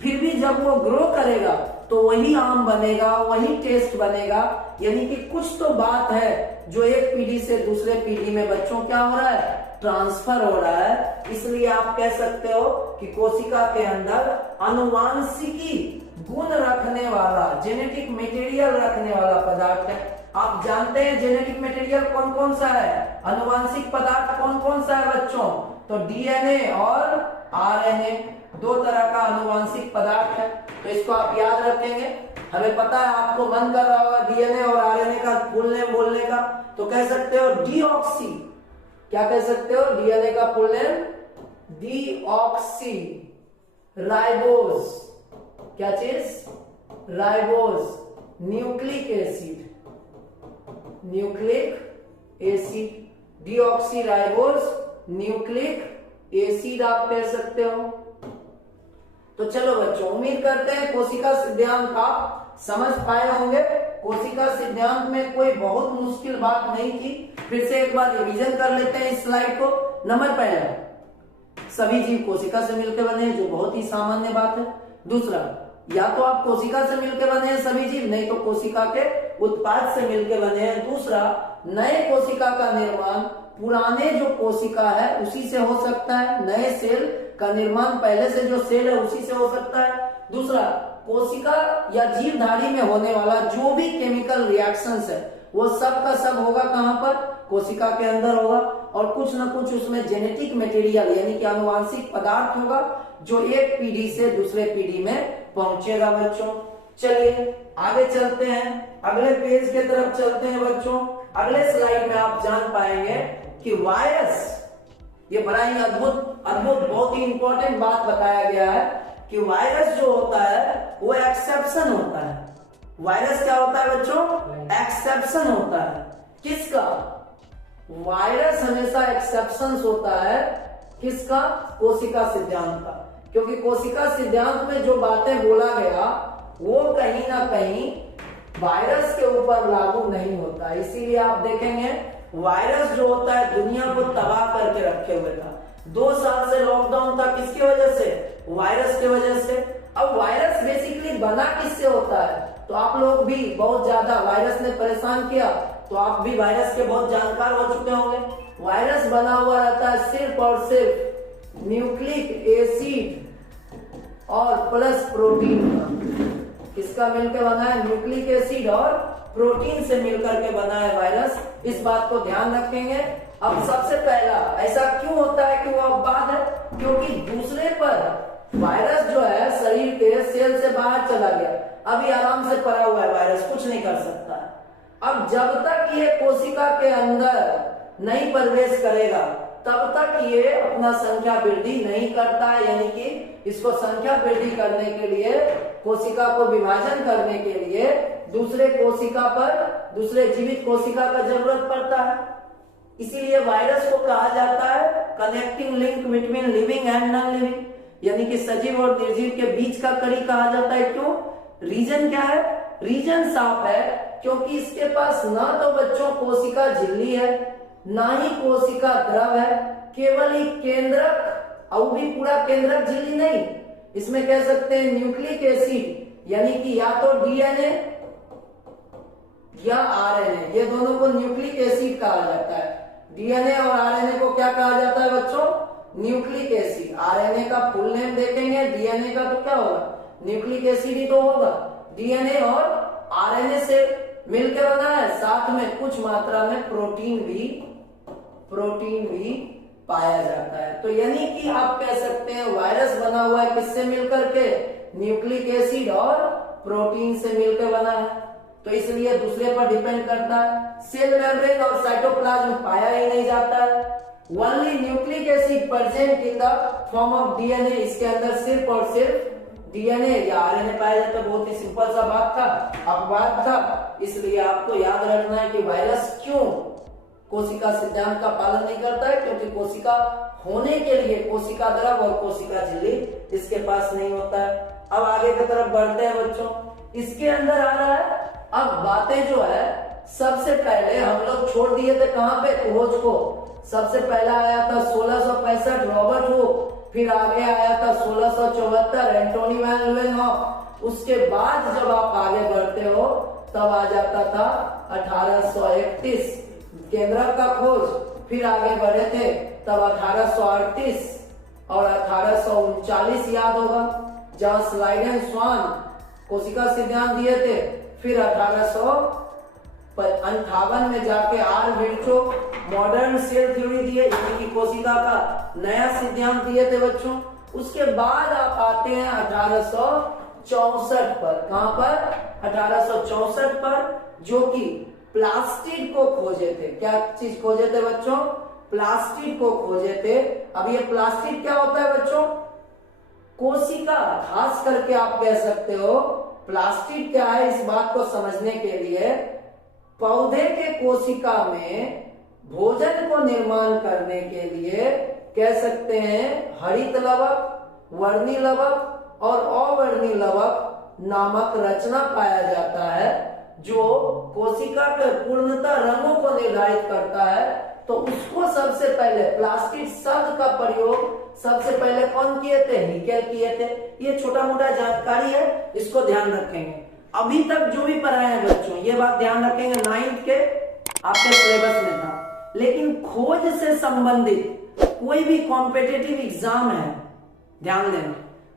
फिर भी जब वो ग्रो करेगा तो वही आम बनेगा, वही टेस्ट बनेगा। यानी कि कुछ तो बात है जो एक पीढ़ी से दूसरे पीढ़ी में बच्चों क्या हो रहा है? ट्रांसफर हो रहा है। इसलिए आप कह सकते हो कि कोशिका के अंदर आनुवांशिकी गुण रखने वाला, जेनेटिक मटेरियल रखने वाला पदार्थ है। आप जानते हैं जेनेटिक मटेरियल कौन कौन सा है? आनुवांशिक पदार्थ कौन कौन सा है बच्चों? तो DNA और RNA, दो तरह का आनुवांशिक पदार्थ है। तो इसको आप याद रखेंगे। हमें पता है, आपको मन कर रहा होगा DNA और RNA का फुल नेम बोलने का, तो कह सकते हो डीऑक्सी। क्या कह सकते हो? DNA का फुल नेम डीऑक्सी राइबोज। क्या चीज? Ribose nucleic acid, nucleic acid, deoxy ribose nucleic acid आप कह सकते हो। तो चलो बच्चों, उम्मीद करते हैं कोशिका सिद्धांत आप समझ पाए होंगे। कोशिका सिद्धांत में कोई बहुत मुश्किल बात नहीं थी। फिर से एक बार रिवीजन कर लेते हैं इस स्लाइड को। नंबर पहला, सभी जीव कोशिका से मिलकर बने हैं, जो बहुत ही सामान्य बात है। दूसरा, या तो आप कोशिका से मिलकर बने हैं सभी जीव, नहीं तो कोशिका के उत्पाद से मिलकर बने हैं। दूसरा, नए कोशिका का निर्माण पुराने जो कोशिका है उसी से हो सकता है। नए सेल का निर्माण पहले से जो सेल है उसी से हो सकता है। दूसरा, कोशिका या जीवधारी में होने वाला जो भी केमिकल रिएक्शंस है वो सब का सब होगा कहां पर? कोशिका के अंदर होगा, और कुछ ना कुछ उसमें जेनेटिक मटेरियल यानी कि आनुवांशिक पदार्थ होगा जो एक पीढ़ी से दूसरे पीढ़ी में पहुंचेगा बच्चों। चलिए आगे चलते हैं, अगले पेज के तरफ चलते हैं बच्चों। अगले स्लाइड में आप जान पाएंगे कि वायरस, ये बड़ा ही अद्भुत बहुत ही इंपॉर्टेंट बात बताया गया है कि वायरस जो होता है वो एक्सेप्शन होता है। वायरस क्या होता है बच्चों? एक्सेप्शन होता है। किसका? वायरस हमेशा एक्सेप्शन होता है। किसका? कोशिका सिद्धांत का। क्योंकि कोशिका सिद्धांत में जो बातें बोला गया वो कहीं ना कहीं वायरस के ऊपर लागू नहीं होता। इसीलिए आप देखेंगे वायरस जो होता है दुनिया को तबाह करके रखे हुए था। 2 साल से लॉकडाउन था, किसकी वजह से? वायरस की वजह से। अब वायरस बेसिकली बना किससे होता है? तो आप लोग भी बहुत ज्यादा वायरस ने परेशान किया, तो आप भी वायरस के बहुत जानकार हो चुके होंगे। वायरस बना हुआ रहता है सिर्फ और सिर्फ न्यूक्लिक एसिड और प्लस प्रोटीन का। किसका मिलकर बना है? न्यूक्लिक एसिड और प्रोटीन से मिलकर के बना है वायरस। इस बात को ध्यान रखेंगे। अब सबसे पहला ऐसा क्यों होता है कि वो अपवाद है? क्योंकि दूसरे पर वायरस जो है शरीर के सेल से बाहर चला गया, अभी आराम से पड़ा हुआ है, वायरस कुछ नहीं कर सकता। अब जब तक ये कोशिका के अंदर नहीं प्रवेश करेगा तब तक ये अपना संख्या वृद्धि नहीं करता है, यानी कि इसको संख्या वृद्धि करने के लिए, कोशिका को विभाजन करने के लिए दूसरे कोशिका पर, दूसरे जीवित कोशिका का जरूरत पड़ता है। इसीलिए वायरस को कहा जाता है connecting link between living and non living, यानी कि सजीव और निर्जीव के बीच का कड़ी कहा जाता है। क्यों? रीजन क्या है? रीजन साफ है, क्योंकि इसके पास ना तो बच्चों कोशिका झिल्ली है, ना ही कोशिका द्रव है, केवल एक केंद्रक, और भी पूरा केंद्रक झिल्ली नहीं, इसमें कह सकते हैं न्यूक्लिक एसिड, यानी कि या तो डीएनए या आरएनए, ये दोनों को न्यूक्लिक एसिड कहा जाता है। डीएनए और आरएनए को क्या कहा जाता है बच्चों? Nucleic acid. आरएनए का फुल नेम देखेंगे, डीएनए का तो क्या होगा? न्यूक्लिक एसिड ही तो होगा। डीएनए और आरएनए से मिलकर बना है, साथ में कुछ मात्रा में प्रोटीन भी पाया जाता है। तो यानी कि आप कह सकते हैं वायरस बना हुआ है किससे मिलकर के? न्यूक्लिक एसिड और प्रोटीन से मिलकर बना है, तो इसलिए दूसरे पर डिपेंड करता है। सेल मेम्ब्रेन और साइटोप्लाज्म पाया ही नहीं जाता है। Only nucleic acid present in the form of DNA, इसके अंदर सिर्फ और सिर्फ डीएनए या आरएनए पाया जाता है। बहुत ही सिंपल सा बात था, अपवाद था। इसलिए आपको याद रखना है कि वायरस क्यों कोशिका सिद्धांत का पालन नहीं करता है, क्योंकि कोशिका होने के लिए कोशिका द्रव और कोशिका झिल्ली इसके पास नहीं होता है। अब आगे की तरफ बढ़ते हैं बच्चों। इसके अंदर आ रहा है, अब बातें जो है सबसे पहले हम लोग छोड़ दिए थे कहां पे? खोज को। सबसे पहला आया था 1665 रॉबर्ट हुक, फिर आगे आया था 1674 एंटोनी वैन ल्यूवेनहॉक। उसके बाद जब आप आगे बढ़ते हो तब आ जाता था 1831 केंद्रक का खोज, फिर आगे बढ़े थे तब 1838 और 1839 याद होगा, जहां स्लाइडेन स्वान कोशिका सिद्धांत दिए थे। फिर 1858 में जाके are Virchow modern cell theory दिए, यानी कि कोशिका का नया सिद्धांत दिए थे बच्चों। उसके बाद आप आते हैं 1864 पर। कहां पर? 1864 पर, जो कि प्लास्टिड को खोजे थे। क्या चीज खोजे थे बच्चों? प्लास्टिड को खोजे थे। अब ये प्लास्टिड क्या होता है बच्चों? कोशिका, खास करके आप कह सकते हो प्लास्टिड क्या है, इस बात को समझने के लिए पौधे के कोशिका में भोजन को निर्माण करने के लिए कह सकते हैं हरित लवक, वर्णी लवक और अवर्णी लवक नामक रचना पाया जाता है, जो कोशिका के पूर्णतः रंगों को निर्धारित करता है। तो उसको सबसे पहले प्लास्टिड शब्द का प्रयोग सबसे पहले कौन किए थे? हिकेल किए थे। ये छोटा मोटा जानकारी है, इसको ध्यान रखेंगे। अभी तक जो भी पढ़ाए हैं बच्चों, ये बात ध्यान रखेंगे, 9th के आपके सिलेबस में था। लेकिन खोज से संबंधित कोई भी कॉम्पिटिटिव एग्जाम है, ध्यान देना,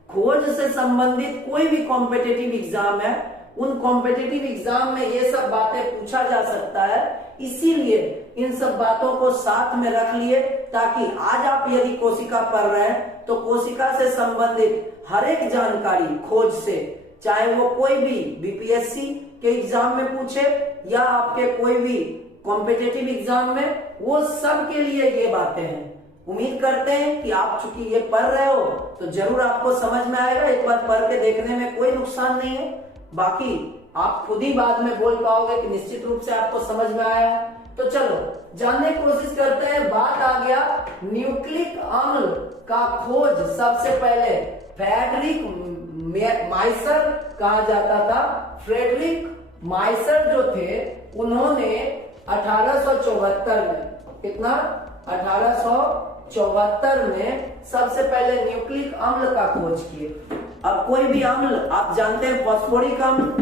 खोज से संबंधित कोई भी कॉम्पिटिटिव एग्जाम है, उन कॉम्पिटिटिव एग्जाम में ये सब बातें पूछा जा सकता है। इसीलिए इन सब बातों को साथ में रख लिए, ताकि आज आप यदि कोशिका पढ़ रहे हैं तो कोशिका से संबंधित हर एक जानकारी खोज से, चाहे वो कोई भी बीपीएससी के एग्जाम में पूछे या आपके कोई भी कॉम्पिटिटिव एग्जाम में, वो सब के लिए ये बातें हैं। उम्मीद करते हैं कि आप चूंकि ये पढ़ रहे हो तो जरूर आपको समझ में आएगा। एक बार पढ़ के देखने में कोई नुकसान नहीं है, बाकी आप खुद ही बाद में बोल पाओगे कि निश्चित रूप से आपको समझ में आया। तो चलो जानने की कोशिश करते हैं। बात आ गया न्यूक्लिक अम्ल का खोज सबसे पहले फ्रेडरिक माइसर कहा जाता था। फ्रेडरिक माइसर जो थे, उन्होंने 1874 में, कितना? 1874 में सबसे पहले न्यूक्लिक अम्ल का खोज किए। अब कोई भी अम्ल आप जानते हैं, फास्फोरिक अम्ल,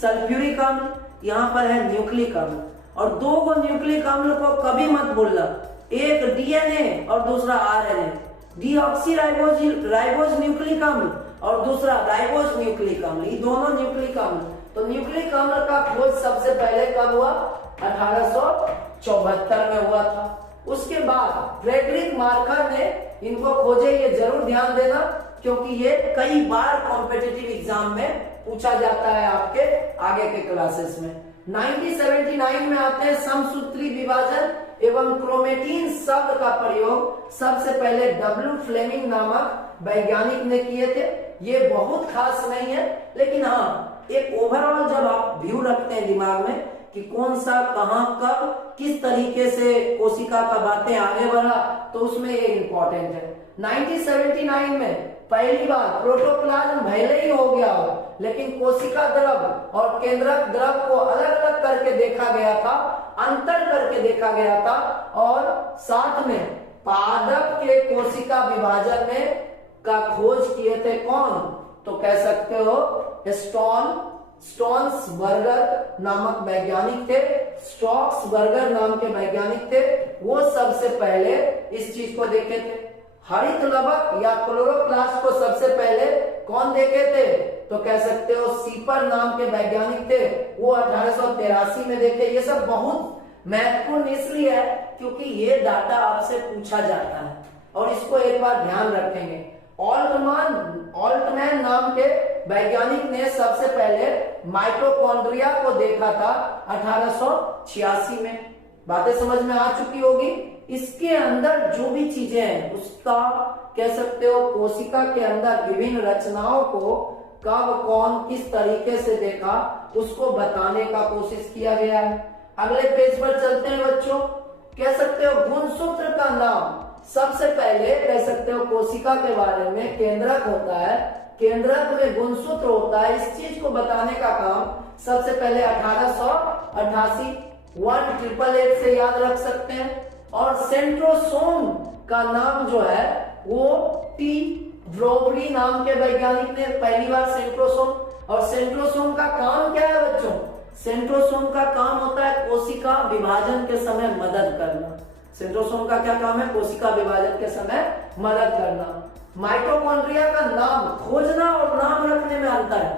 सल्फ्यूरिक अम्ल, यहाँ पर है न्यूक्लिक अम्ल। और दो को न्यूक्लिक अम्ल को कभी मत भूलना, एक डीएनए और दूसरा आरएनए। डीऑक्सी राइबोज न्यूक्लिक अम्ल और दूसरा राइबोज न्यूक्लिक अम्ल, ये दोनों न्यूक्लिक अम्ल। तो न्यूक्लिक अम्ल का खोज सबसे पहले कब हुआ? 1874 में हुआ था। उसके बाद फ्रेडरिक मार्कर ने इनको खोजे, ये जरूर ध्यान देना क्योंकि ये कई बार कॉम्पिटिटिव एग्जाम में पूछा जाता है आपके आगे के क्लासेस में। 1979 में आते हैं समसूत्री विभाजन एवं क्रोमेटीन शब्द का प्रयोग सबसे पहले डब्ल्यू फ्लेमिंग नामक वैज्ञानिक ने किए थे। ये बहुत खास नहीं है, लेकिन हाँ एक ओवरऑल जब आप व्यू रखते हैं दिमाग में कि कौन सा कहां कब किस तरीके से कोशिका का बातें आगे बढ़ा, तो उसमें ये इंपॉर्टेंट है। 1979 में पहली बार प्रोटोप्लाज्म भले ही हो गया हो, लेकिन कोशिका द्रव और केंद्रक द्रव को अलग अलग करके देखा गया था, अंतर करके देखा गया था, और साथ में पादप के कोशिका विभाजन में का खोज किए थे कौन? तो कह सकते हो स्टोन्सबर्गर नामक वैज्ञानिक थे, स्टोक्सबर्गर नाम के वैज्ञानिक थे। वो सबसे पहले इस चीज को देखे थे। हरित लवक या क्लोरोप्लास्ट को सबसे पहले कौन देखे थे? तो कह सकते हो सीपर नाम के वैज्ञानिक थे, वो 1883 में देखे। ये सब बहुत महत्वपूर्ण इसलिए है क्योंकि ये डाटा आपसे पूछा जाता है और इसको एक बार ध्यान रखेंगे। ऑल्टमैन नाम के वैज्ञानिक ने सबसे पहले माइटोकॉन्ड्रिया को देखा था 1886 में। बातें समझ में आ चुकी होगी। इसके अंदर जो भी चीजें हैं उसका कह सकते हो कोशिका के अंदर विभिन्न रचनाओं को कब कौन किस तरीके से देखा उसको बताने का कोशिश किया गया है। अगले पेज पर चलते हैं बच्चों। कह सकते हो गुणसूत्र का नाम सबसे पहले कह सकते हो कोशिका के बारे में केंद्रक होता है, केंद्रक में गुणसूत्र होता है। इस चीज को बताने का काम सबसे पहले 1888 1888 से याद रख सकते हैं। और सेंट्रोसोम का नाम जो है वो टी ब्रोवरी नाम के वैज्ञानिक ने पहली बार सेंट्रोसोम। और सेंट्रोसोम का काम क्या है बच्चों? सेंट्रोसोम का काम होता है कोशिका विभाजन के समय मदद करना। सेंट्रोसोम का क्या काम है? कोशिका विभाजन के समय मदद करना। माइटोकॉन्ड्रिया का नाम खोजना और नाम रखने में अंतर है।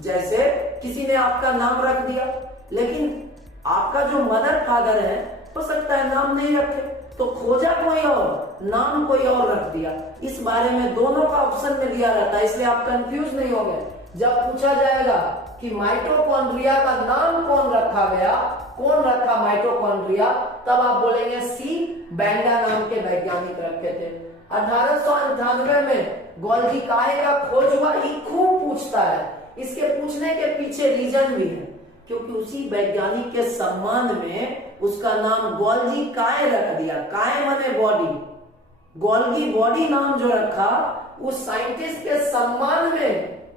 जैसे किसी ने आपका नाम रख दिया, लेकिन आपका जो मदर फादर है हो सकता है नाम नहीं रखे, तो खोजा कोई और, नाम कोई और रख दिया। इस बारे में दोनों का ऑप्शन में दिया रहता है, इसलिए आप कंफ्यूज नहीं होंगे। जब पूछा जाएगा कि माइटोकॉन्ड्रिया का नाम कौन रखा गया, कौन रखा माइटोकॉन्ड्रिया, तब आप बोलेंगे सी बैंडा नाम के वैज्ञानिक रखे थे। 1898 में गोल्गी काहे का खोज हुआ, ये खूब पूछता है। इसके पूछने के पीछे रीजन भी है, क्योंकि उसी वैज्ञानिक के सम्मान में उसका नाम गोल्गी काय रख दिया। काय माने बॉडी, गोल्गी बॉडी नाम जो रखा उस साइंटिस्ट के सम्मान में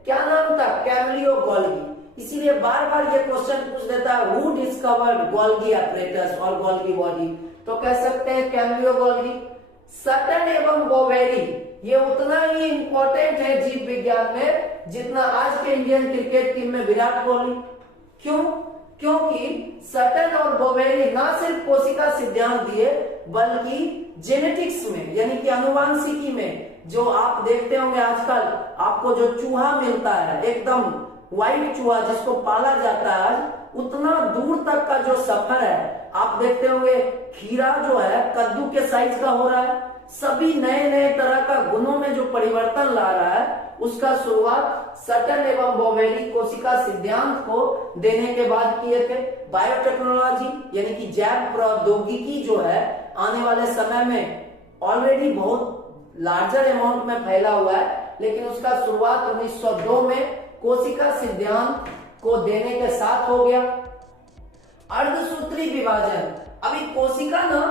क्या नाम था? कैमलियो गोल्गी। इसीलिए बार बार ये क्वेश्चन पूछ देता है हु डिस्कवर्ड गोल्गी एपरेटस और गोल्गी बॉडी, तो कह सकते हैं कैमलियो गोल्गी। सटन एवं बोवेरी ये उतना ही इंपॉर्टेंट है जीव विज्ञान में जितना आज के इंडियन क्रिकेट टीम में विराट कोहली। क्यों? क्योंकि सटन और बोवेरी ना सिर्फ कोशिका सिद्धांत दिए बल्कि जेनेटिक्स में यानी कि आनुवांशिकी में, जो आप देखते होंगे आजकल आपको जो चूहा मिलता है एकदम व्हाइट चूहा जिसको पाला जाता है, उतना दूर तक का जो सफर है आप देखते होंगे खीरा जो है कद्दू के साइज का हो रहा है। सभी नए नए तरह का गुणों में जो परिवर्तन ला रहा है उसका शुरुआत सटन एवं बोवेरी कोशिका सिद्धांत को देने के बाद किए थे। बायोटेक्नोलॉजी यानी कि जैव प्रौद्योगिकी जो है आने वाले समय में ऑलरेडी बहुत लार्जर अमाउंट में फैला हुआ है, लेकिन उसका शुरुआत 1902 में कोशिका सिद्धांत को देने के साथ हो गया। अर्धसूत्री विभाजन, अभी कोशिका ना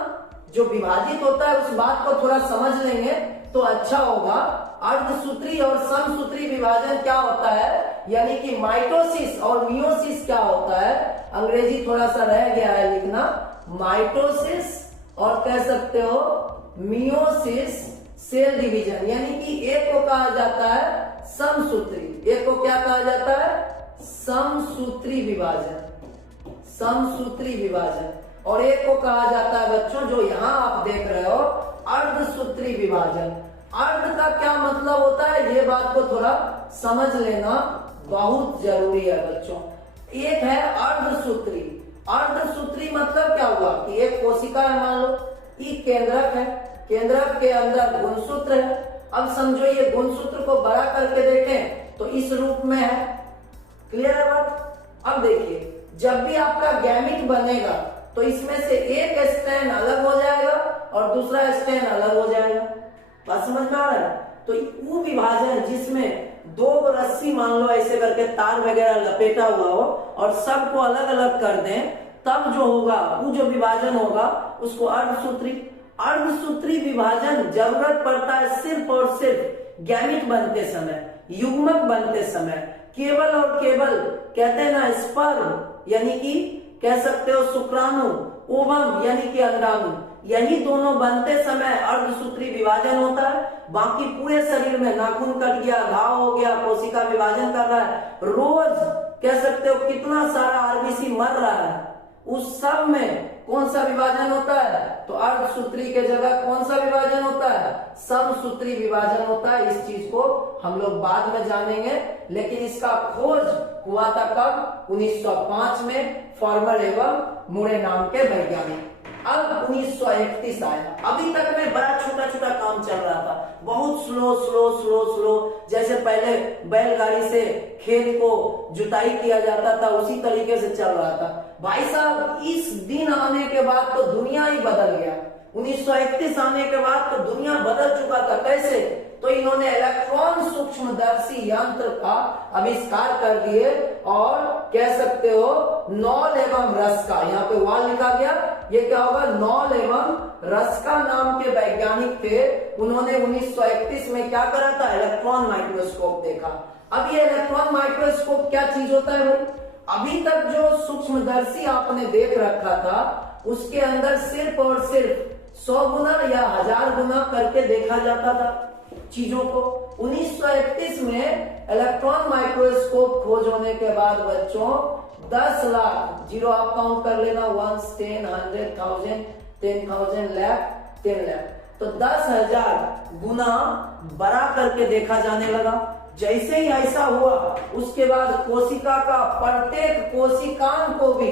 जो विभाजित होता है उस बात को थोड़ा समझ लेंगे तो अच्छा होगा। अर्धसूत्री और समसूत्री विभाजन क्या होता है, यानी कि माइटोसिस और मियोसिस क्या होता है। अंग्रेजी थोड़ा सा रह गया है लिखना, माइटोसिस और कह सकते हो मियोसिस सेल डिवीजन, यानी कि एक को कहा जाता है समसूत्री, एक को क्या कहा जाता है? समसूत्री विभाजन। समसूत्री विभाजन, और एक को कहा जाता है बच्चों जो यहाँ आप देख रहे हो अर्धसूत्री विभाजन। अर्ध का क्या मतलब होता है, ये बात को थोड़ा समझ लेना बहुत जरूरी है बच्चों। एक है अर्धसूत्री। अर्धसूत्री मतलब क्या हुआ कि एक कोशिका है, मान लो ये केंद्रक है, केंद्रक के अंदर गुणसूत्र है। अब समझो ये गुणसूत्र को बड़ा करके देखें तो इस रूप में है। क्लियर है बात? अब देखिए जब भी आपका गैमीट बनेगा तो इसमें से एक स्ट्रैंड अलग हो जाएगा और दूसरा स्ट्रैंड अलग हो जाएगा। बात समझ में आ रहा है? तो वो विभाजन जिसमें दो रस्सी मान लो ऐसे करके तार वगैरह लपेटा हुआ हो और सबको अलग अलग कर दें, तब जो होगा वो जो विभाजन होगा उसको अर्धसूत्री। अर्धसूत्री विभाजन जरूरत पड़ता है सिर्फ और सिर्फ गैमीट बनते समय, युग्मक बनते समय। केवल और केवल कहते हैं ना स्पर्म यानी कि कह सकते हो शुक्राणु, ओवम यानी कि अंडाणु, यही दोनों बनते समय अर्धसूत्री विभाजन होता है। बाकी पूरे शरीर में नाखून कट गया, घाव हो गया, कोशिका विभाजन कर रहा है, रोज कह सकते हो कितना सारा आरबीसी मर रहा है, उस सब में कौन सा विभाजन होता है? तो अर्धसूत्री के जगह कौन सा विभाजन होता है? समसूत्री विभाजन होता है। इस चीज को हम लोग बाद में जानेंगे, लेकिन इसका खोज हुआ था कब? 1905 में फॉर्मर एवं मुरे नाम के वैज्ञानिक। अब 1931 आया। अभी तक में बड़ा छोटा छोटा काम चल रहा था, बहुत स्लो स्लो स्लो स्लो। जैसे पहले बैलगाड़ी से खेत को जुताई किया जाता था उसी तरीके से चल रहा था। भाई साहब इस दिन आने के बाद तो दुनिया ही बदल गया। 1931 आने के बाद तो दुनिया बदल चुका था। कैसे? तो इन्होंने इलेक्ट्रॉन सूक्ष्मदर्शी यंत्र का आविष्कार कर दिए और कह सकते हो नॉल एवं रस्का, यहाँ पे वाल लिखा गया, ये क्या होगा? नॉल एवं रस्का नाम के वैज्ञानिक थे। उन्होंने 1931 में क्या करा था? इलेक्ट्रॉन माइक्रोस्कोप देखा। अब ये इलेक्ट्रॉन माइक्रोस्कोप क्या चीज होता है भाई? अभी तक जो सूक्ष्मदर्शी आपने देख रखा था उसके अंदर सिर्फ और सिर्फ 100 गुना या 1000 गुना करके देखा जाता था चीजों को। 1931 में इलेक्ट्रॉन माइक्रोस्कोप खोज होने के बाद बच्चों 10 लाख, जीरो आप काउंट कर लेना, 1, 10, 100,000, 10,000, लाख, 10 लाख, तो 10,000 गुना बड़ा करके देखा जाने लगा। जैसे ही ऐसा हुआ उसके बाद कोशिका का प्रत्येक कोशिकांग को भी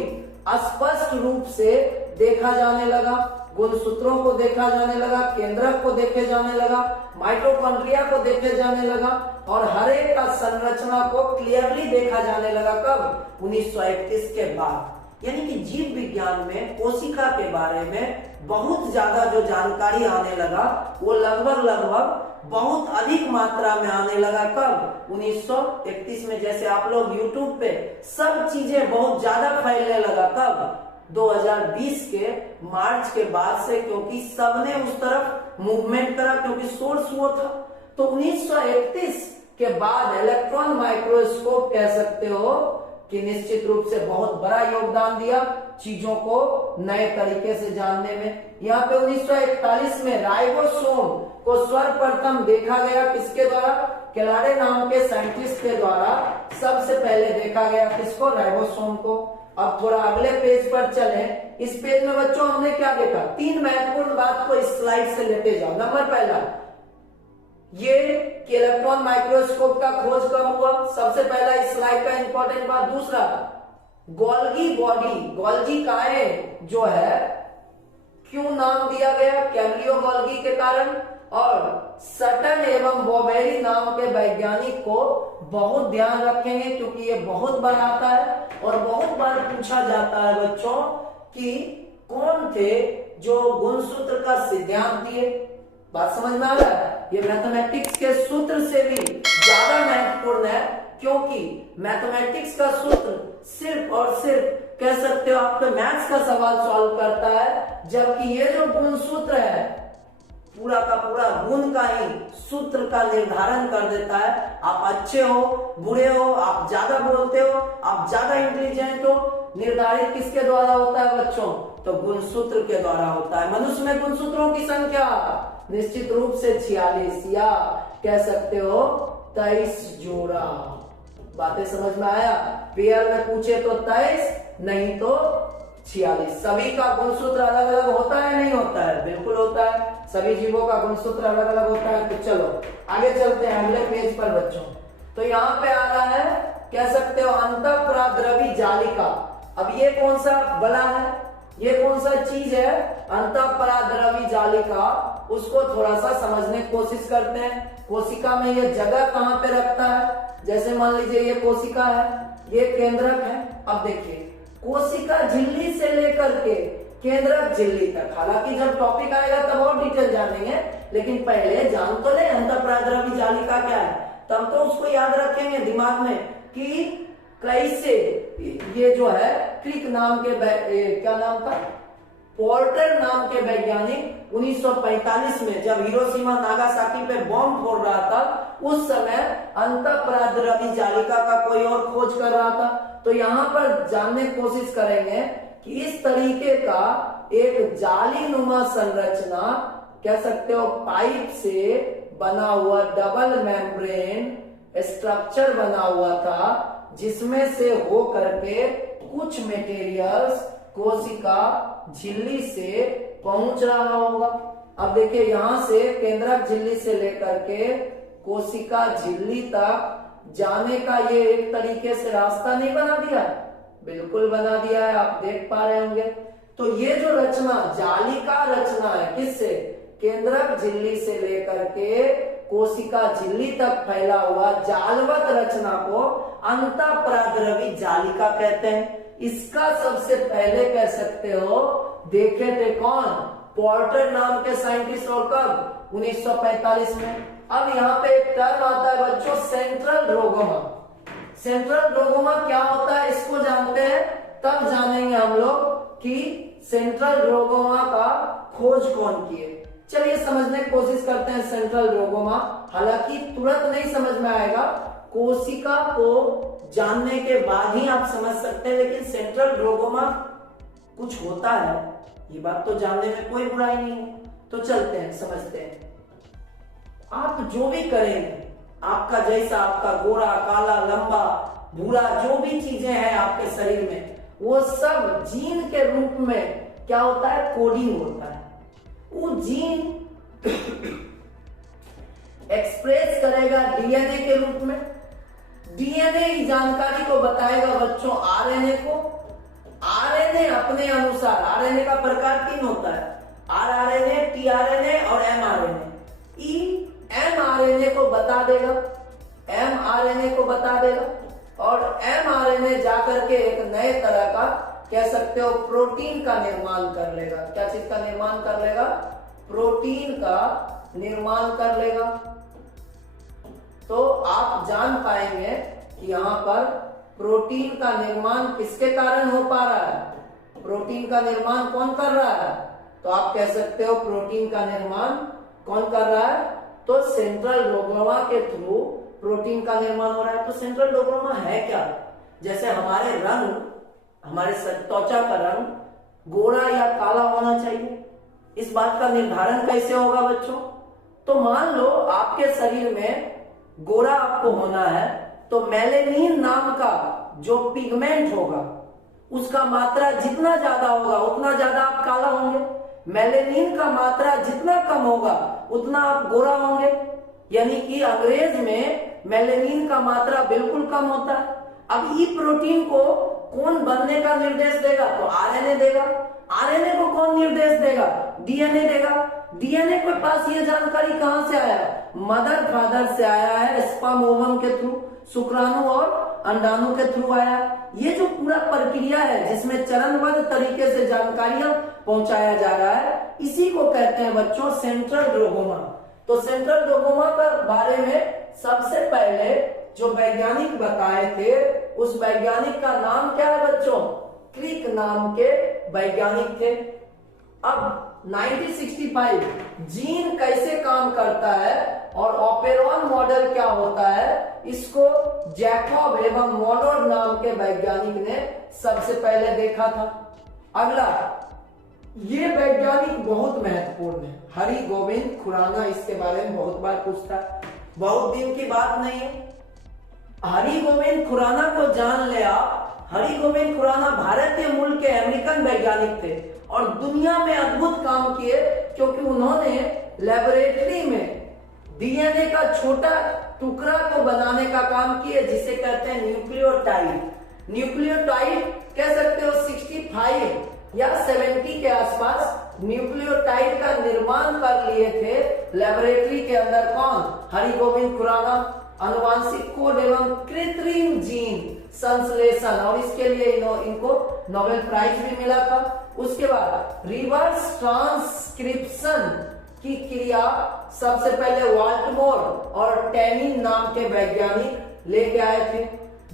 स्पष्ट रूप से देखा जाने लगा, गुणसूत्रों को देखा जाने लगा, केंद्रक को देखे जाने लगा, माइटोकॉन्ड्रिया को देखे जाने लगा और हर एक का संरचना को क्लियरली देखा जाने लगा। कब? 1931 के बाद। यानी कि जीव विज्ञान में कोशिका के बारे में बहुत ज्यादा जो जानकारी आने लगा वो लगभग बहुत अधिक मात्रा में आने लगा। कब? 1931 में। जैसे आप लोग YouTube पे सब चीजें बहुत ज्यादा फैलने लगा। कब? 2020 के मार्च के बाद से, क्योंकि सबने उस तरफ मूवमेंट करा, क्योंकि सोर्स वो था। तो 1931 के बाद इलेक्ट्रॉन माइक्रोस्कोप कह सकते हो कि निश्चित रूप से बहुत बड़ा योगदान दिया चीजों को नए तरीके से जानने में। यहाँ पे 1941 में राइबोसोम को सर्वप्रथम देखा गया। किसके द्वारा? केलाडे नाम के साइंटिस्ट के द्वारा सबसे पहले देखा गया। किसको? राइबोसोम को। अब थोड़ा अगले पेज पर चले। इस पेज में बच्चों हमने क्या देखा? 3 महत्वपूर्ण बात को इस स्लाइड से लेते जाओ। नंबर पहला, ये कि इलेक्ट्रॉन माइक्रोस्कोप का खोज कब हुआ? सबसे पहला इस स्लाइड का इंपॉर्टेंट बात। दूसरा, गोल्गी बॉडी, गोल्गी काए जो है क्यों नाम दिया गया? कैमलियो गोल्गी के कारण। और सटन एवं बॉबेरी नाम के वैज्ञानिक को बहुत ध्यान रखेंगे क्योंकि ये बहुत बार आता है और बहुत बार पूछा जाता है बच्चों कि कौन थे जो गुणसूत्र का सिद्धांत दिए। बात समझ में आ रहा है? ये मैथमेटिक्स के सूत्र से भी ज्यादा महत्वपूर्ण है, क्योंकि मैथमेटिक्स का सूत्र सिर्फ और सिर्फ कह सकते हो आपके मैथ्स का सवाल सॉल्व करता है, जबकि ये जो गुण सूत्र है पूरा का पूरा गुण का ही सूत्र का निर्धारण कर देता है। आप अच्छे हो, बुरे हो, आप ज्यादा बोलते हो, आप ज्यादा इंटेलिजेंट हो, निर्धारित किसके द्वारा होता है बच्चों? तो गुणसूत्र के द्वारा होता है। मनुष्य में गुणसूत्रों की संख्या निश्चित रूप से 46 या कह सकते हो 23 जोड़ा। बातें समझ में आया? पेयर में पूछे तो 23, नहीं तो 46। सभी का गुणसूत्र अलग अलग होता है नहीं होता है? बिल्कुल होता है, सभी जीवों का गुणसूत्र अलग अलग होता है। तो चलो आगे चलते हैं अगले पेज पर बच्चों। तो यहाँ पे आ रहा है, कह सकते हो अंतःप्राद्रवी जालिका। अब ये कौन सा बला है, ये कौन सा चीज है? अंतःप्राद्रवी जालिका। उसको थोड़ा सा समझने की कोशिश करते हैं। कोशिका में ये जगह कहाँ पे रखता है? जैसे मान लीजिए ये कोशिका है, ये केंद्रक है। अब देखिए कोशिका झिल्ली से लेकर के केंद्रक झिल्ली तक, हालांकि जब टॉपिक आएगा तब और डिटेल जानेंगे, लेकिन पहले जान तो ले अंतःप्राद्रवी जालिका क्या है, तब तो उसको याद रखेंगे दिमाग में कि कैसे ये जो है क्रिक नाम के क्या नाम था, पोर्टर नाम के वैज्ञानिक 1945 में जब हिरोशिमा नागासाकी पे बॉम्ब फोड़ रहा था, उस समय अंतःप्राद्रवी जालिका का कोई और खोज कर रहा था। तो यहाँ पर जानने की कोशिश करेंगे कि इस तरीके का एक जाली नुमा संरचना, कह सकते हो पाइप से बना हुआ डबल मेम्ब्रेन स्ट्रक्चर बना हुआ था, जिसमें से हो करके कुछ मटेरियल्स कोशिका झिल्ली से पहुंच रहा होगा। अब देखिए यहां से केंद्रक झिल्ली से लेकर के कोशिका झिल्ली तक जाने का ये एक तरीके से रास्ता नहीं बना दिया? बिल्कुल बना दिया है, आप देख पा रहे होंगे। तो ये जो रचना जालिका रचना है, किससे? केंद्रक झिल्ली से लेकर के कोशिका झिल्ली तक फैला हुआ जालवत रचना को अंतःप्राद्रवी जालिका कहते हैं। इसका सबसे पहले कह सकते हो देखे थे कौन? पोर्टर नाम के साइंटिस्ट, और कब? 1945 में। अब यहाँ पे एक टर्म आता है बच्चों, सेंट्रल रोगोमा। सेंट्रल रोगोमा क्या होता है इसको जानते हैं, तब जानेंगे हम लोग कि सेंट्रल रोगोमा का खोज कौन किए। चलिए समझने की कोशिश करते हैं सेंट्रल रोगोमा। हालांकि तुरंत नहीं समझ में आएगा, कोशिका को जानने के बाद ही आप समझ सकते हैं, लेकिन सेंट्रल रोगोमा कुछ होता है, ये बात तो जानने में कोई बुराई नहीं है। तो चलते हैं समझते हैं। आप जो भी करेंगे, आपका जैसा, आपका गोरा, काला, लंबा, भूरा, जो भी चीजें हैं आपके शरीर में, वो सब जीन के रूप में क्या होता है? कोडिंग होता है। वो जीन एक्सप्रेस करेगा डीएनए के रूप में। डीएनए की जानकारी को बताएगा बच्चों आरएनए को। आरएनए अपने अनुसार, आरएनए का प्रकार 3 होता है, आरआरएनए, टीआरएनए और एमआरएनए। एमआरएनए को बता देगा, एमआरएनए को बता देगा, और एमआरएनए जाकर के एक नए तरह का, कह सकते हो प्रोटीन का निर्माण कर लेगा। क्या चीज का निर्माण कर लेगा? प्रोटीन का निर्माण कर लेगा। तो आप जान पाएंगे कि यहाँ पर प्रोटीन का निर्माण किसके कारण हो पा रहा है? प्रोटीन का निर्माण कौन कर रहा है? तो आप कह सकते हो प्रोटीन का निर्माण कौन कर रहा है? तो सेंट्रल डोग्रामा के थ्रू प्रोटीन का निर्माण हो रहा है। तो सेंट्रल डोग्रामा है क्या? जैसे हमारे रंग, हमारे त्वचा का रंग गोरा या काला होना चाहिए, इस बात का निर्धारण कैसे होगा बच्चों? तो मान लो आपके शरीर में गोरा आपको होना है, तो मेलेनिन नाम का जो पिगमेंट होगा उसका मात्रा जितना ज्यादा होगा उतना ज्यादा आप काला होंगे। मेलेनिन का मात्रा जितना कम होगा उतना आप गोरा होंगे। यानी कि अंग्रेज में मेलेनिन का मात्रा बिल्कुल कम होता है। अब ई प्रोटीन को कौन बनने का निर्देश देगा? तो आरएनए देगा। आरएनए को कौन निर्देश देगा? डीएनए देगा। डीएनए के पास ये जानकारी कहां से आया है? मदर फादर से आया है, स्पर्म ओवम के थ्रू, शुक्राणु और अंडाणु के थ्रू आया। ये जो पूरा प्रक्रिया है जिसमें चरणबद्ध तरीके से जानकारियां पहुंचाया जा रहा है, इसी को कहते हैं बच्चों सेंट्रल डोग्रामा। तो सेंट्रल डोग्रामा के बारे में सबसे पहले जो वैज्ञानिक बताए थे, उस वैज्ञानिक का नाम क्या है बच्चों? क्रिक नाम के वैज्ञानिक थे। अब 1965 जीन कैसे काम करता है और ऑपेरॉन मॉडल क्या होता है, इसको जैकब एवं मोनोड नाम के वैज्ञानिक ने सबसे पहले देखा था। अगला, ये वैज्ञानिक बहुत महत्वपूर्ण है, हरि गोविंद खुराना, इसके बारे में बहुत बार पूछता है, बहुत दिन की बात नहीं है। हरि गोविंद खुराना को जान ले आप। हरि गोविंद खुराना भारतीय मूल के अमेरिकन वैज्ञानिक थे और दुनिया में अद्भुत काम किए, क्योंकि उन्होंने लेबोरेटरी में डीएनए का छोटा टुकड़ा को बनाने का काम किए, जिसे कहते हैं न्यूक्लियोटाइड। न्यूक्लियोटाइड कह सकते हो 65 या 70 के आसपास न्यूक्लियोटाइड का निर्माण कर लिए थे लेबोरेटरी के अंदर। कौन? हरि गोविंद खुराना। आनुवांशिक कोड एवं कृत्रिम जीन संश्लेषण, और इसके लिए इनको नोबेल प्राइज भी मिला था। उसके बाद रिवर्स ट्रांसक्रिप्शन की क्रिया सबसे पहले वाल्टमोर और टेनिन नाम के वैज्ञानिक लेके आए थे।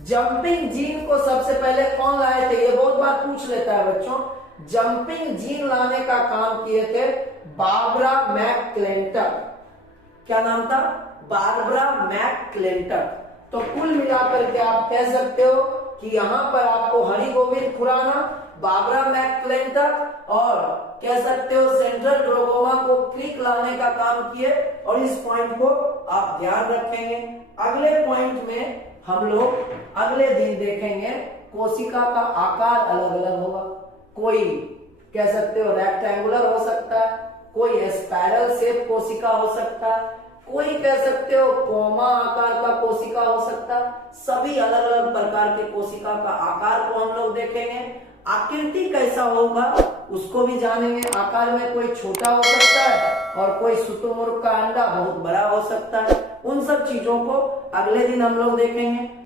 जंपिंग जीन को सबसे पहले कौन लाए थे? ये बहुत बार पूछ लेता है बच्चों। जंपिंग जीन लाने का काम किए थे बारबरा मैकक्लेंटन। क्या नाम था? बारबरा मैकक्लेंटन। तो कुल मिलाकर के आप कह सकते हो कि यहाँ पर आपको हरि गोविंद खुराना, बारबरा मैकक्लेंटन और कह सकते हो सेंट्रल ड्रोगोमा को क्लिक लाने का काम किए, और इस पॉइंट को आप ध्यान रखेंगे। अगले पॉइंट में हम लोग अगले दिन देखेंगे कोशिका का आकार अलग अलग होगा। कोई कह सकते हो रेक्टेंगुलर हो सकता है, कोई स्पाइरल शेप कोशिका हो सकता है, कोई कह सकते हो कोमा आकार का कोशिका हो सकता है। सभी अलग अलग प्रकार के कोशिका का आकार को हम लोग देखेंगे। आकृति कैसा होगा उसको भी जानेंगे। आकार में कोई छोटा हो सकता है और कोई शुतुरमुर्ग का अंडा बहुत बड़ा हो सकता है। उन सब चीजों को अगले दिन हम लोग देखेंगे।